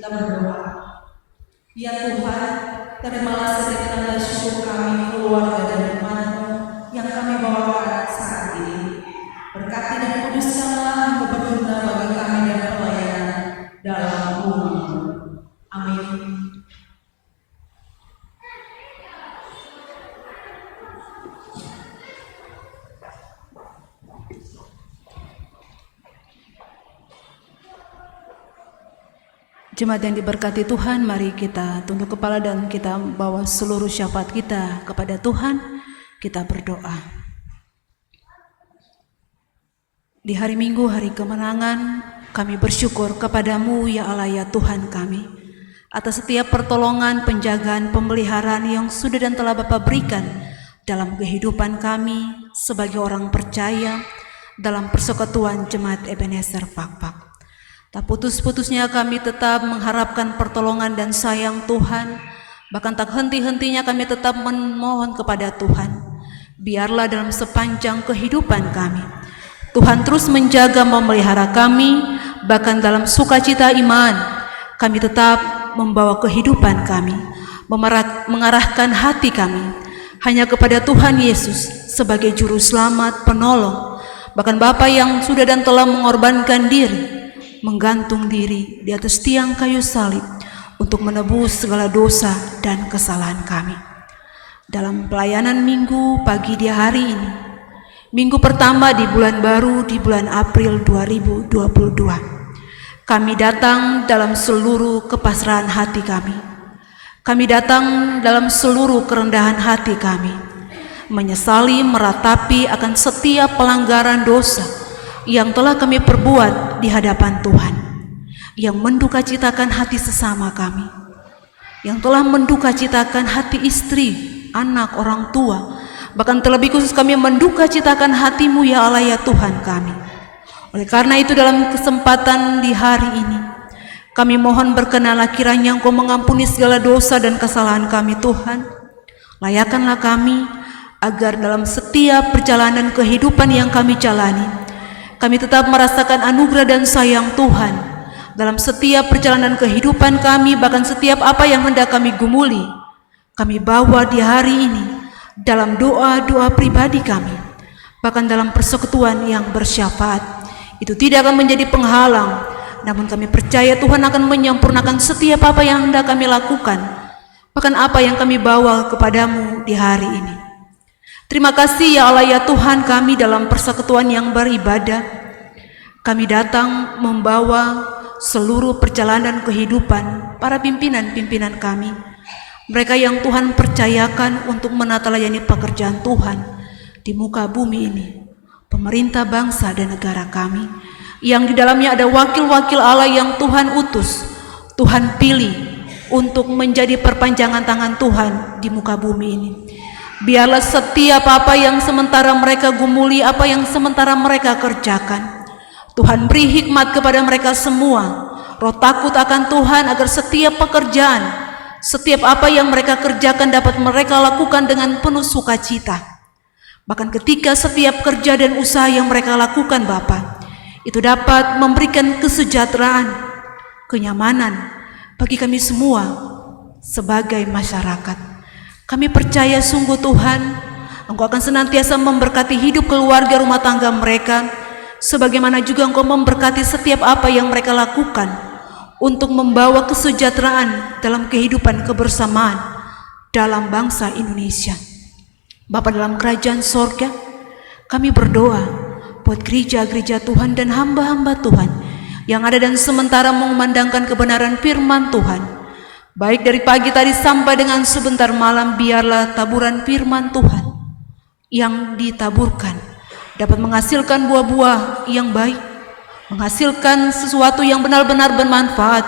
kita berdoa. Ya Tuhan, terimalah setiap tanda syukur kami, keluarga dan umat-Mu yang kami bawakan saat ini. Berkati dan kuduskanlah yang berguna bagi kami dan pelayanan dalam umum-Mu. Amin. Jemaat yang diberkati Tuhan, mari kita tunduk kepala dan kita bawa seluruh syafaat kita kepada Tuhan. Kita berdoa. Di hari Minggu, hari kemenangan, kami bersyukur kepadamu ya Allah ya Tuhan kami, atas setiap pertolongan, penjagaan, pemeliharaan yang sudah dan telah Bapa berikan dalam kehidupan kami sebagai orang percaya dalam persekutuan Jemaat Ebenezer Pakpak. Tak putus-putusnya kami tetap mengharapkan pertolongan dan sayang Tuhan, bahkan tak henti-hentinya kami tetap memohon kepada Tuhan. Biarlah dalam sepanjang kehidupan kami, Tuhan terus menjaga memelihara kami, bahkan dalam sukacita iman, kami tetap membawa kehidupan kami, mengarahkan hati kami hanya kepada Tuhan Yesus sebagai Juru Selamat, Penolong, bahkan Bapa yang sudah dan telah mengorbankan diri, menggantung diri di atas tiang kayu salib untuk menebus segala dosa dan kesalahan kami. Dalam pelayanan Minggu pagi di hari ini, Minggu pertama di bulan baru di bulan April 2022, kami datang dalam seluruh kepasrahan hati kami. Kami datang dalam seluruh kerendahan hati kami, menyesali, meratapi akan setiap pelanggaran dosa yang telah kami perbuat di hadapan Tuhan, yang mendukacitakan hati sesama kami, yang telah mendukacitakan hati istri, anak, orang tua, bahkan terlebih khusus kami mendukacitakan hati-Mu ya Allah ya Tuhan kami. Oleh karena itu dalam kesempatan di hari ini, kami mohon berkenanlah kiranya Engkau mengampuni segala dosa dan kesalahan kami Tuhan. Layakanlah kami agar dalam setiap perjalanan kehidupan yang kami jalani, kami tetap merasakan anugerah dan sayang Tuhan dalam setiap perjalanan kehidupan kami, bahkan setiap apa yang hendak kami gumuli, kami bawa di hari ini dalam doa-doa pribadi kami, bahkan dalam persekutuan yang bersyafaat. Itu tidak akan menjadi penghalang, namun kami percaya Tuhan akan menyempurnakan setiap apa yang hendak kami lakukan, bahkan apa yang kami bawa kepadamu di hari ini. Terima kasih ya Allah ya Tuhan kami dalam persekutuan yang beribadah. Kami datang membawa seluruh perjalanan kehidupan para pimpinan-pimpinan kami, mereka yang Tuhan percayakan untuk menata layani pekerjaan Tuhan di muka bumi ini, pemerintah bangsa dan negara kami, yang di dalamnya ada wakil-wakil Allah yang Tuhan utus, Tuhan pilih untuk menjadi perpanjangan tangan Tuhan di muka bumi ini. Biarlah setiap apa yang sementara mereka gumuli, apa yang sementara mereka kerjakan, Tuhan beri hikmat kepada mereka semua, roh takut akan Tuhan, agar setiap pekerjaan, setiap apa yang mereka kerjakan dapat mereka lakukan dengan penuh sukacita. Bahkan ketika setiap kerja dan usaha yang mereka lakukan Bapa, itu dapat memberikan kesejahteraan, kenyamanan bagi kami semua sebagai masyarakat. Kami percaya sungguh Tuhan, Engkau akan senantiasa memberkati hidup keluarga rumah tangga mereka, sebagaimana juga Engkau memberkati setiap apa yang mereka lakukan untuk membawa kesejahteraan dalam kehidupan kebersamaan dalam bangsa Indonesia. Bapa dalam kerajaan sorga, kami berdoa buat gereja-gereja Tuhan dan hamba-hamba Tuhan yang ada dan sementara mengumandangkan kebenaran firman Tuhan. Baik dari pagi tadi sampai dengan sebentar malam, biarlah taburan firman Tuhan yang ditaburkan dapat menghasilkan buah-buah yang baik, menghasilkan sesuatu yang benar-benar bermanfaat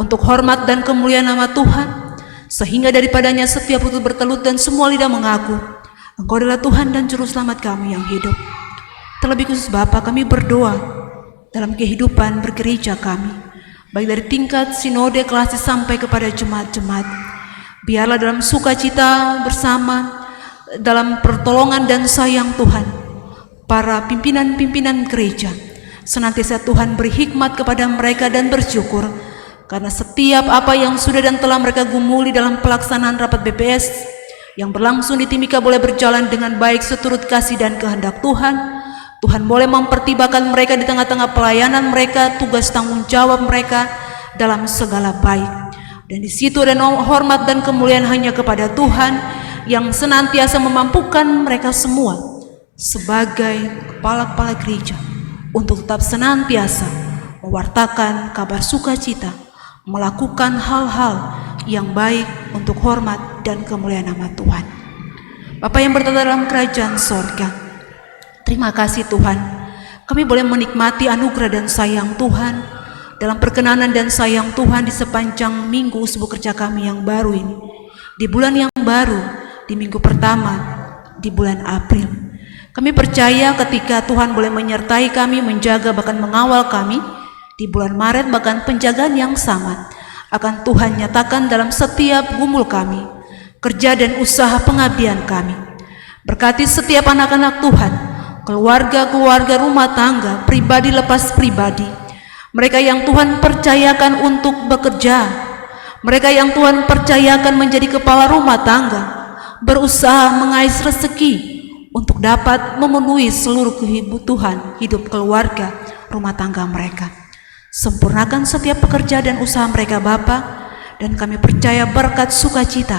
untuk hormat dan kemuliaan nama Tuhan, sehingga daripadanya setiap lutut bertelut dan semua lidah mengaku Engkau adalah Tuhan dan Juru Selamat kami yang hidup. Terlebih khusus Bapa, kami berdoa dalam kehidupan bergereja kami, baik dari tingkat sinode klasik sampai kepada jemaat-jemaat. Biarlah dalam sukacita bersama, dalam pertolongan dan sayang Tuhan, para pimpinan-pimpinan gereja senantiasa Tuhan beri hikmat kepada mereka dan bersyukur karena setiap apa yang sudah dan telah mereka gumuli dalam pelaksanaan rapat BPS yang berlangsung di Timika boleh berjalan dengan baik seturut kasih dan kehendak Tuhan. Tuhan boleh mempertibakan mereka di tengah-tengah pelayanan mereka, tugas tanggung jawab mereka dalam segala baik. Dan di situ ada hormat dan kemuliaan hanya kepada Tuhan yang senantiasa memampukan mereka semua sebagai kepala-kepala gereja untuk tetap senantiasa mewartakan kabar sukacita, melakukan hal-hal yang baik untuk hormat dan kemuliaan nama Tuhan. Bapa yang bertata dalam kerajaan sorga, terima kasih Tuhan, kami boleh menikmati anugerah dan sayang Tuhan dalam perkenanan dan sayang Tuhan di sepanjang minggu usbu kerja kami yang baru ini, di bulan yang baru, di minggu pertama, di bulan April. Kami percaya ketika Tuhan boleh menyertai kami, menjaga bahkan mengawal kami, di bulan Maret bahkan penjagaan yang sama akan Tuhan nyatakan dalam setiap gumul kami, kerja dan usaha pengabdian kami. Berkati setiap anak-anak Tuhan, keluarga-keluarga, rumah tangga, pribadi lepas pribadi, mereka yang Tuhan percayakan untuk bekerja, mereka yang Tuhan percayakan menjadi kepala rumah tangga, berusaha mengais rezeki untuk dapat memenuhi seluruh kebutuhan hidup keluarga rumah tangga mereka. Sempurnakan setiap pekerja dan usaha mereka Bapa, dan kami percaya berkat sukacita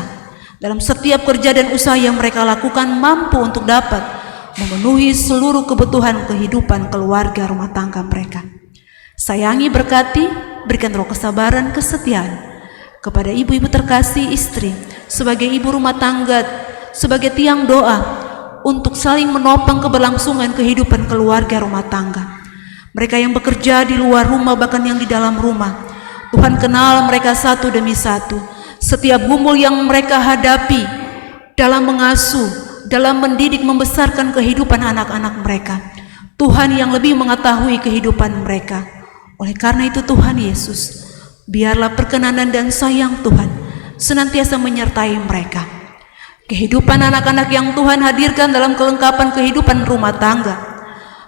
dalam setiap kerja dan usaha yang mereka lakukan mampu untuk dapat memenuhi seluruh kebutuhan kehidupan keluarga rumah tangga mereka. Sayangi, berkati, berikan roh kesabaran, kesetiaan kepada ibu-ibu terkasih istri sebagai ibu rumah tangga, sebagai tiang doa untuk saling menopang keberlangsungan kehidupan keluarga rumah tangga. Mereka yang bekerja di luar rumah bahkan yang di dalam rumah, Tuhan kenal mereka satu demi satu. Setiap gumul yang mereka hadapi dalam mengasuh, dalam mendidik, membesarkan kehidupan anak-anak mereka, Tuhan yang lebih mengetahui kehidupan mereka. Oleh karena itu Tuhan Yesus, biarlah perkenanan dan sayang Tuhan senantiasa menyertai mereka. Kehidupan anak-anak yang Tuhan hadirkan dalam kelengkapan kehidupan rumah tangga,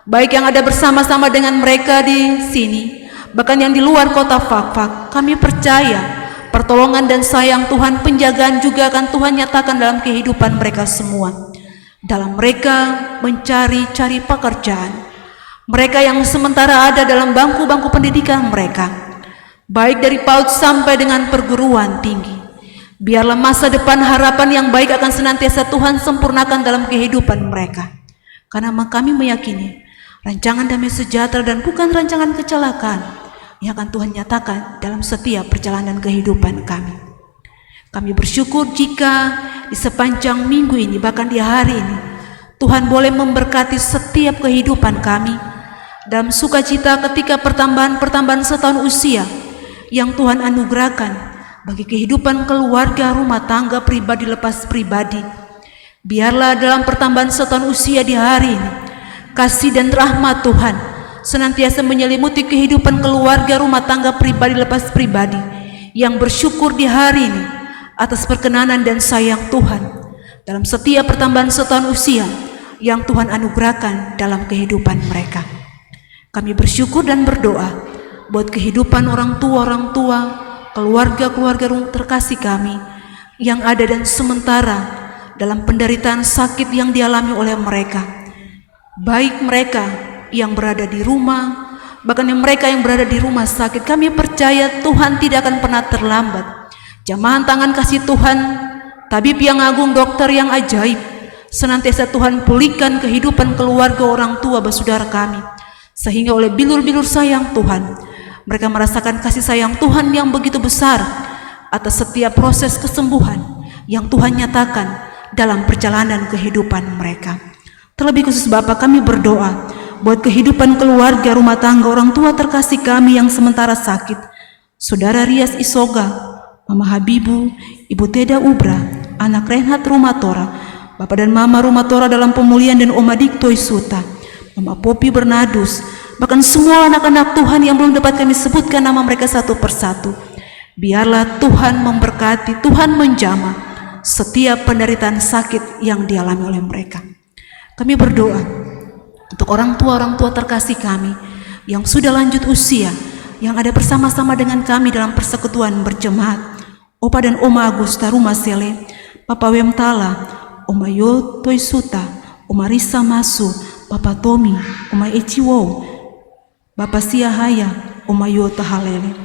baik yang ada bersama-sama dengan mereka di sini, bahkan yang di luar kota Fakfak, kami percaya pertolongan dan sayang Tuhan, penjagaan juga akan Tuhan nyatakan dalam kehidupan mereka semua. Dalam mereka mencari-cari pekerjaan, mereka yang sementara ada dalam bangku-bangku pendidikan mereka, baik dari PAUD sampai dengan perguruan tinggi, biarlah masa depan harapan yang baik akan senantiasa Tuhan sempurnakan dalam kehidupan mereka. Karena kami meyakini rancangan damai sejahtera dan bukan rancangan kecelakaan yang akan Tuhan nyatakan dalam setiap perjalanan kehidupan kami. Kami bersyukur jika di sepanjang minggu ini, bahkan di hari ini, Tuhan boleh memberkati setiap kehidupan kami dalam sukacita ketika pertambahan setahun usia yang Tuhan anugerahkan bagi kehidupan keluarga, rumah tangga, pribadi lepas pribadi. Biarlah dalam pertambahan setahun usia di hari ini, kasih dan rahmat Tuhan senantiasa menyelimuti kehidupan keluarga, rumah tangga, pribadi lepas pribadi yang bersyukur di hari ini atas perkenanan dan sayang Tuhan dalam setiap pertambahan setahun usia yang Tuhan anugerahkan dalam kehidupan mereka. Kami bersyukur dan berdoa buat kehidupan orang tua, keluarga-keluarga terkasih kami yang ada dan sementara dalam penderitaan sakit yang dialami oleh mereka, baik mereka yang berada di rumah, bahkan mereka yang berada di rumah sakit. Kami percaya Tuhan tidak akan pernah terlambat. Jamahan tangan kasih Tuhan, tabib yang agung, dokter yang ajaib, senantiasa Tuhan pulihkan kehidupan keluarga orang tua bersaudara kami, sehingga oleh bilur-bilur sayang Tuhan, mereka merasakan kasih sayang Tuhan yang begitu besar atas setiap proses kesembuhan yang Tuhan nyatakan dalam perjalanan kehidupan mereka. Terlebih khusus Bapa, kami berdoa buat kehidupan keluarga, rumah tangga, orang tua terkasih kami yang sementara sakit, Saudara Rias Isoga, Mama Habibu, Ibu Teda Ubra, anak Renhat Rumatora, Bapak dan Mama Rumatora dalam pemulihan, dan Oma Diktoy Suta, Mama Popi Bernadus, bahkan semua anak-anak Tuhan yang belum dapat kami sebutkan nama mereka satu persatu. Biarlah Tuhan memberkati, Tuhan menjamah setiap penderitaan sakit yang dialami oleh mereka. Kami berdoa untuk orang tua terkasih kami yang sudah lanjut usia, yang ada bersama-sama dengan kami dalam persekutuan berjemaat. Opa dan Oma Agusta Rumah Sele, Papa Wemtala, Oma Yo Toisuta, Oma Risa Masu, Papa Tommy, Oma Eciwo, Bapak Siahaya, Oma Yo Tahalele.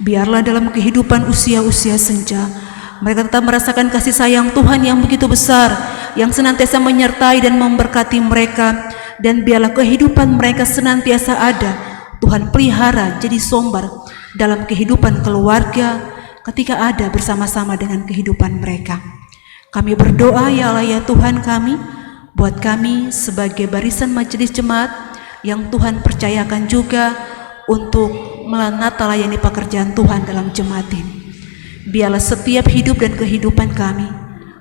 Biarlah dalam kehidupan usia-usia senja, mereka tetap merasakan kasih sayang Tuhan yang begitu besar, yang senantiasa menyertai dan memberkati mereka. Dan biarlah kehidupan mereka senantiasa ada Tuhan pelihara jadi sumber dalam kehidupan keluarga ketika ada bersama-sama dengan kehidupan mereka. Kami berdoa ya Allah ya Tuhan kami, buat kami sebagai barisan majelis jemaat yang Tuhan percayakan juga untuk menata layani pekerjaan Tuhan dalam jemaat ini. Biarlah setiap hidup dan kehidupan kami,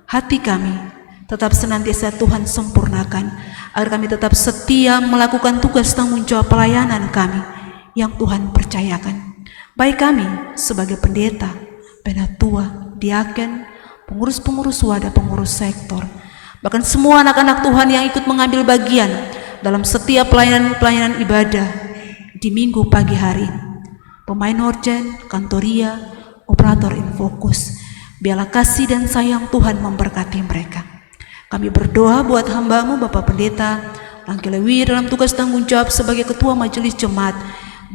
hati kami tetap senantiasa Tuhan sempurnakan, agar kami tetap setia melakukan tugas tanggung jawab pelayanan kami yang Tuhan percayakan. Baik kami sebagai pendeta, penatua, diaken, pengurus-pengurus wadah, pengurus sektor, bahkan semua anak-anak Tuhan yang ikut mengambil bagian dalam setiap pelayanan ibadah di minggu pagi hari ini. Pemain organ, kantoria, operator infokus, biarlah kasih dan sayang Tuhan memberkati mereka. Kami berdoa buat hamba-Mu Bapak Pendeta Langki Lewi dalam tugas tanggung jawab sebagai Ketua Majelis Jemaat.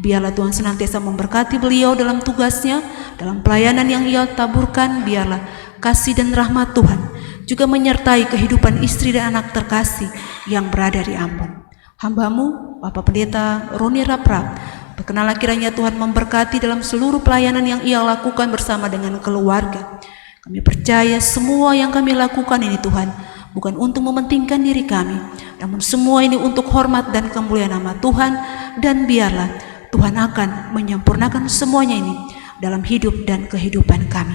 Biarlah Tuhan senantiasa memberkati beliau dalam tugasnya, dalam pelayanan yang ia taburkan. Biarlah kasih dan rahmat Tuhan juga menyertai kehidupan istri dan anak terkasih yang berada di Ambon. Hamba-Mu Bapak Pendeta Roni Raprap, berkenanlah kiranya Tuhan memberkati dalam seluruh pelayanan yang ia lakukan bersama dengan keluarga. Kami percaya semua yang kami lakukan ini Tuhan bukan untuk mementingkan diri kami, namun semua ini untuk hormat dan kemuliaan nama Tuhan. Dan biarlah Tuhan akan menyempurnakan semuanya ini dalam hidup dan kehidupan kami.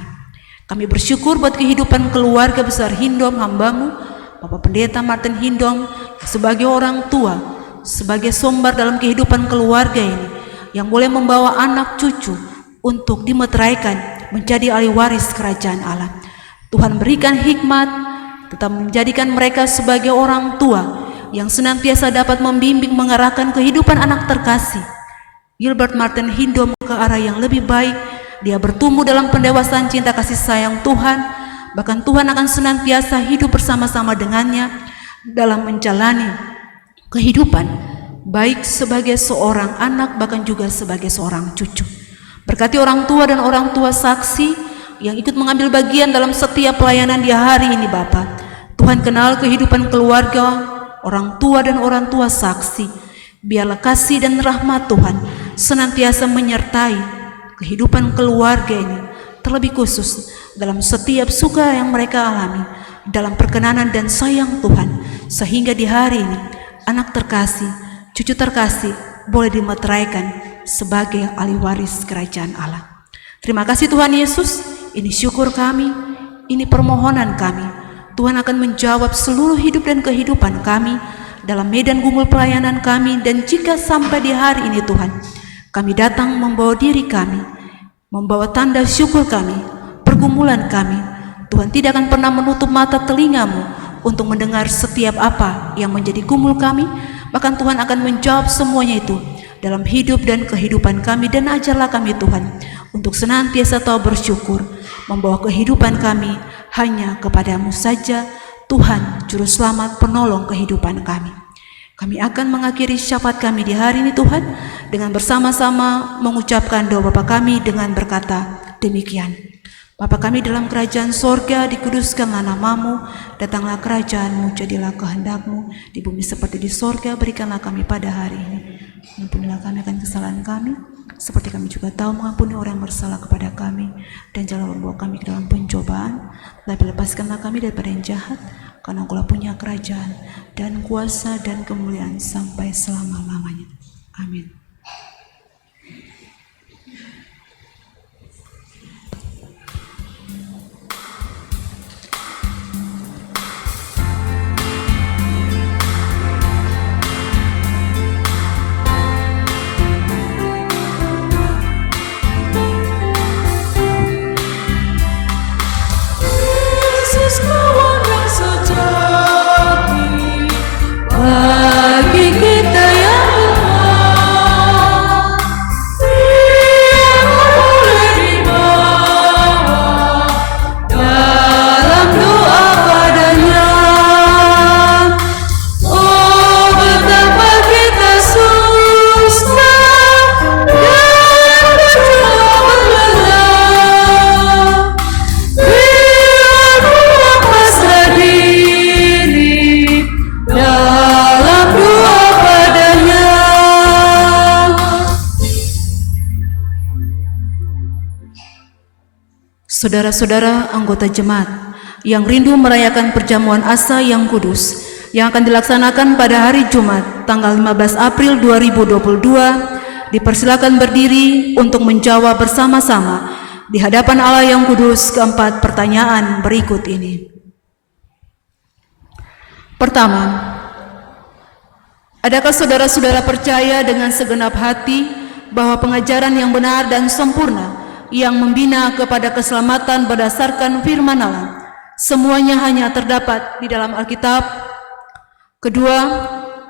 Kami bersyukur buat kehidupan keluarga besar Hindom, hamba-Mu Bapak Pendeta Martin Hindom, sebagai orang tua, sebagai sumber dalam kehidupan keluarga ini, yang boleh membawa anak cucu untuk dimeteraikan menjadi ahli waris kerajaan Allah. Tuhan berikan hikmat, tetap menjadikan mereka sebagai orang tua yang senantiasa dapat membimbing mengarahkan kehidupan anak terkasih Gilbert Martin Hindom ke arah yang lebih baik. Dia bertumbuh dalam pendewasaan cinta kasih sayang Tuhan, bahkan Tuhan akan senantiasa hidup bersama-sama dengannya dalam menjalani kehidupan baik sebagai seorang anak bahkan juga sebagai seorang cucu. Berkati orang tua dan orang tua saksi yang ikut mengambil bagian dalam setiap pelayanan di hari ini Bapa. Tuhan kenal kehidupan keluarga, orang tua dan orang tua saksi. Biarlah kasih dan rahmat Tuhan senantiasa menyertai kehidupan keluarga ini, terlebih khusus dalam setiap suka yang mereka alami, dalam perkenanan dan sayang Tuhan, sehingga di hari ini anak terkasih, cucu terkasih boleh dimeteraikan sebagai ahli waris kerajaan Allah. Terima kasih Tuhan Yesus. Ini syukur kami, ini permohonan kami. Tuhan akan menjawab seluruh hidup dan kehidupan kami dalam medan gumul pelayanan kami. Dan jika sampai di hari ini Tuhan, kami datang membawa diri kami, membawa tanda syukur kami, pergumulan kami, Tuhan tidak akan pernah menutup mata telinga-Mu untuk mendengar setiap apa yang menjadi gumul kami. Bahkan Tuhan akan menjawab semuanya itu dalam hidup dan kehidupan kami. Dan ajarlah kami Tuhan untuk senantiasa tahu bersyukur, membawa kehidupan kami hanya kepada-Mu saja, Tuhan Juru Selamat, penolong kehidupan kami. Kami akan mengakhiri syafaat kami di hari ini Tuhan, dengan bersama-sama mengucapkan doa Bapa kami dengan berkata demikian. Bapa kami dalam kerajaan sorga, dikuduskanlah nama-Mu, datanglah kerajaan-Mu, jadilah kehendak-Mu di bumi seperti di sorga. Berikanlah kami pada hari ini, ampunilah kami akan kesalahan kami, seperti kami juga tahu mengampuni orang yang bersalah kepada kami. Dan janganlah membawa kami ke dalam pencobaan, tapi lepaskanlah kami daripada yang jahat, karena Engkau punya kerajaan dan kuasa dan kemuliaan sampai selama-lamanya. Amin. Bagi kita yang lemah, Saudara-saudara anggota jemaat yang rindu merayakan perjamuan Asa yang kudus yang akan dilaksanakan pada hari Jumat tanggal 15 April 2022, dipersilakan berdiri untuk menjawab bersama-sama di hadapan Allah yang kudus keempat pertanyaan berikut ini. Pertama, adakah saudara-saudara percaya dengan segenap hati bahwa pengajaran yang benar dan sempurna yang membina kepada keselamatan berdasarkan firman Allah semuanya hanya terdapat di dalam Alkitab? Kedua,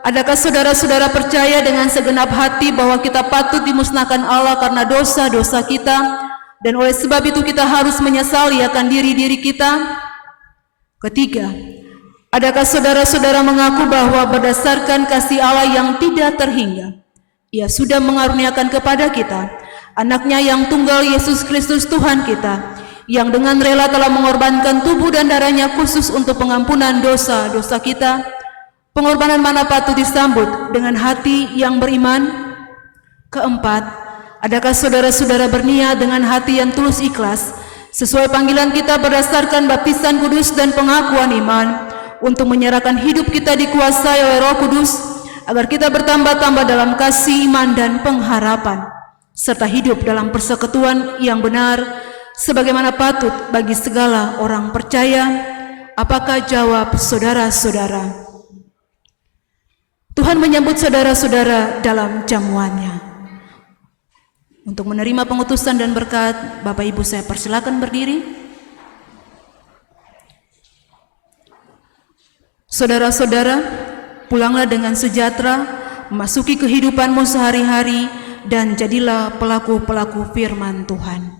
adakah saudara-saudara percaya dengan segenap hati bahwa kita patut dimusnahkan Allah karena dosa-dosa kita, dan oleh sebab itu kita harus menyesali akan diri-diri kita? Ketiga, adakah saudara-saudara mengaku bahwa berdasarkan kasih Allah yang tidak terhingga, Ia sudah mengaruniakan kepada kita Anak-Nya yang tunggal, Yesus Kristus Tuhan kita, yang dengan rela telah mengorbankan tubuh dan darahnya khusus untuk pengampunan dosa-dosa kita? Pengorbanan mana patut disambut dengan hati yang beriman? Keempat, adakah saudara-saudara berniat dengan hati yang tulus ikhlas sesuai panggilan kita berdasarkan baptisan kudus dan pengakuan iman untuk menyerahkan hidup kita dikuasai oleh Roh Kudus agar kita bertambah-tambah dalam kasih, iman, dan pengharapan, serta hidup dalam persekutuan yang benar sebagaimana patut bagi segala orang percaya? Apakah jawab saudara-saudara? Tuhan menyambut saudara-saudara dalam jamuannya. Untuk menerima pengutusan dan berkat, Bapak Ibu saya persilakan berdiri. Saudara-saudara, pulanglah dengan sejahtera, memasuki kehidupanmu sehari-hari, dan jadilah pelaku-pelaku firman Tuhan.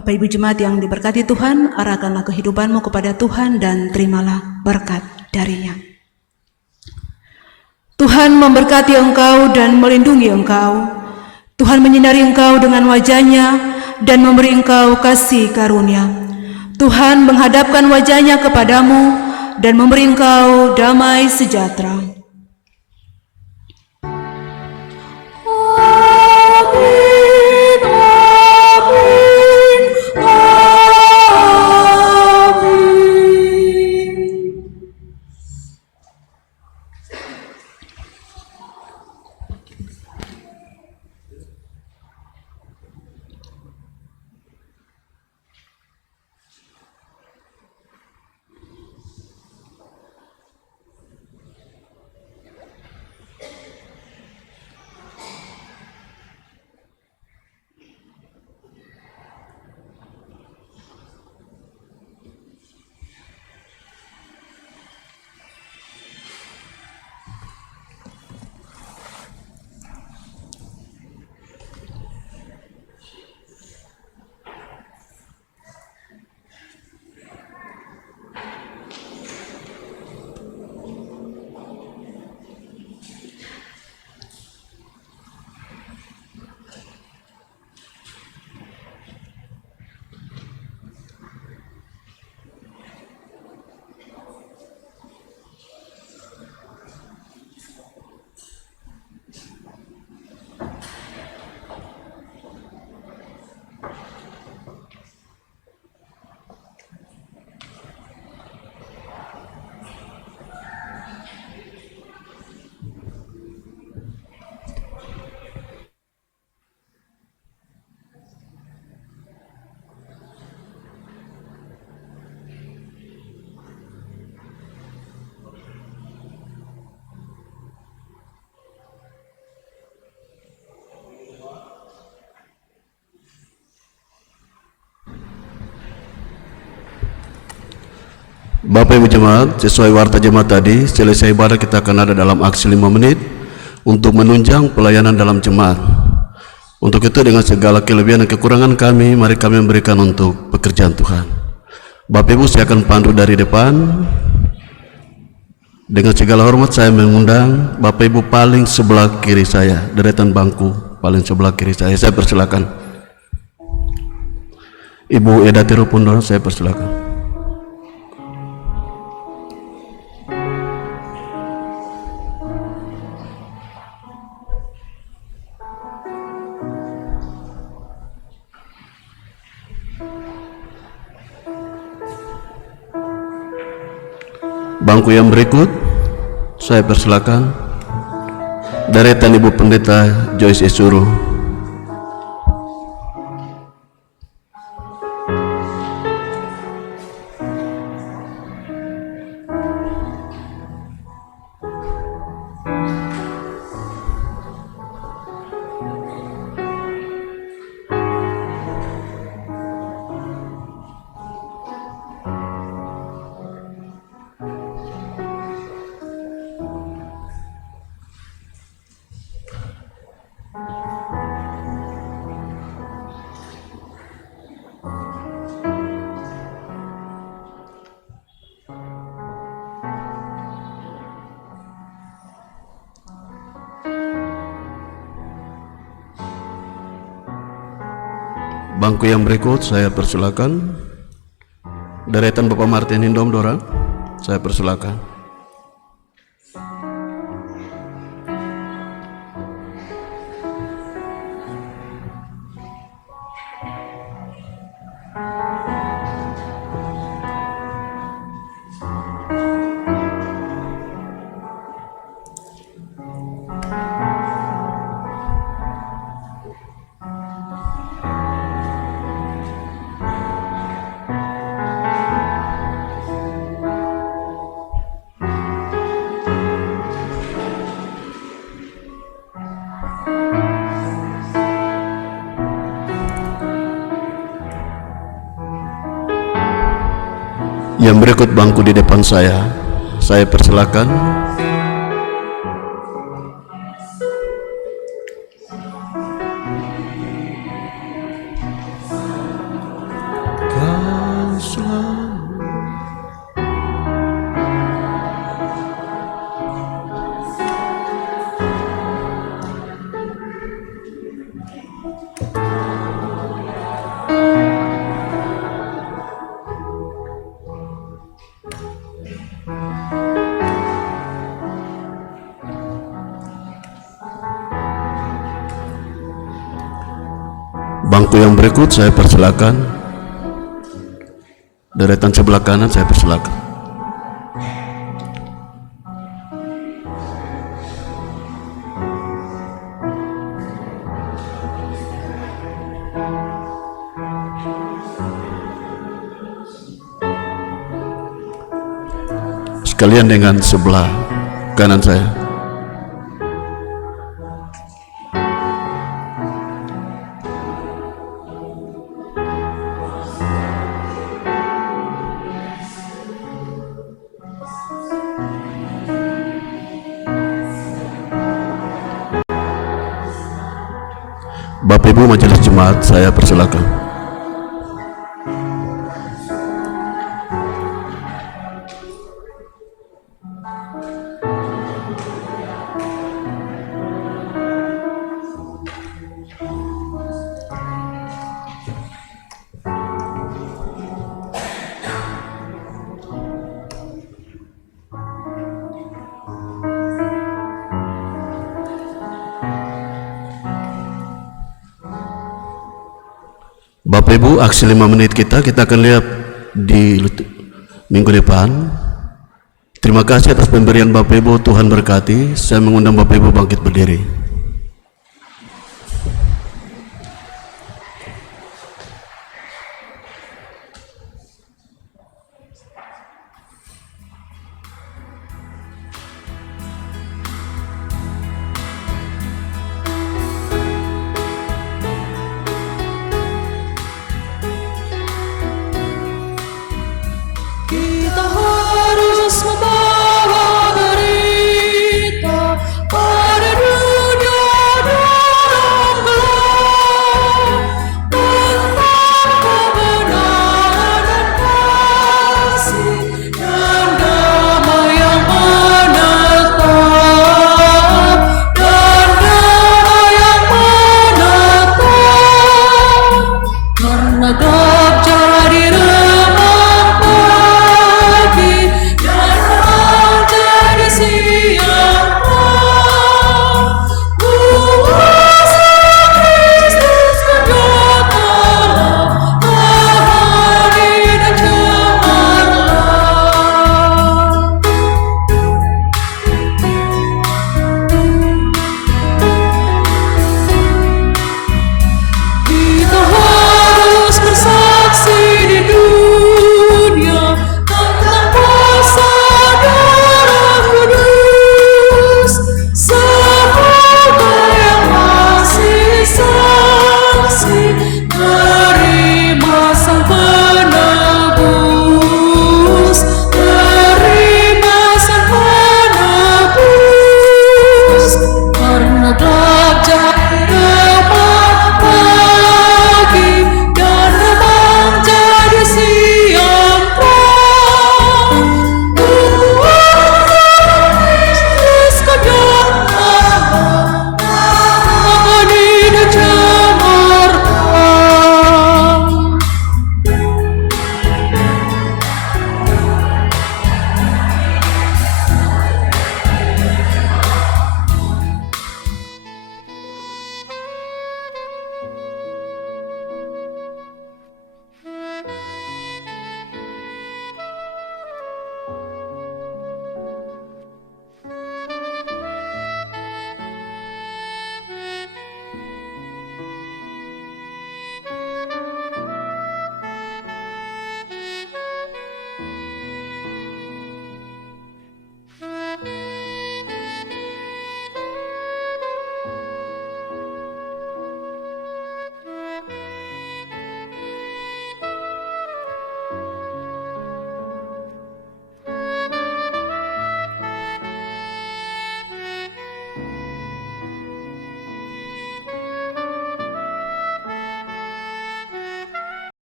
Bapak Ibu Jemaat yang diberkati Tuhan, arahkanlah kehidupanmu kepada Tuhan dan terimalah berkat darinya. Tuhan memberkati engkau dan melindungi engkau. Tuhan menyinari engkau dengan wajah-Nya dan memberi engkau kasih karunia. Tuhan menghadapkan wajah-Nya kepadamu dan memberi engkau damai sejahtera. Bapak Ibu Jemaat, sesuai warta jemaat tadi, selesai ibadah kita akan ada dalam aksi 5 menit untuk menunjang pelayanan dalam jemaat. Untuk itu dengan segala kelebihan dan kekurangan kami, mari kami memberikan untuk pekerjaan Tuhan. Bapak Ibu, saya akan pandu dari depan. Dengan segala hormat saya mengundang Bapak Ibu paling sebelah kiri saya, deretan bangku paling sebelah kiri saya persilakan. Ibu Eda Tirupundoro, saya persilakan. Bangku yang berikut saya persilakan deretan Ibu Pendeta Joyce Esuru. Bangku yang berikut saya persilakan deretan Bapak Martin Hindom Dora, saya persilakan. Yang berikut bangku di depan saya persilakan. Bangku yang berikut saya persilakan deretan sebelah kanan, saya persilakan. Sekalian dengan sebelah kanan saya. Bapak Ibu Majelis Jemaat, saya persilakan. Bapak Ibu, aksi 5 menit kita akan lihat di minggu depan. Terima kasih atas pemberian Bapak Ibu, Tuhan berkati. Saya mengundang Bapak Ibu bangkit berdiri.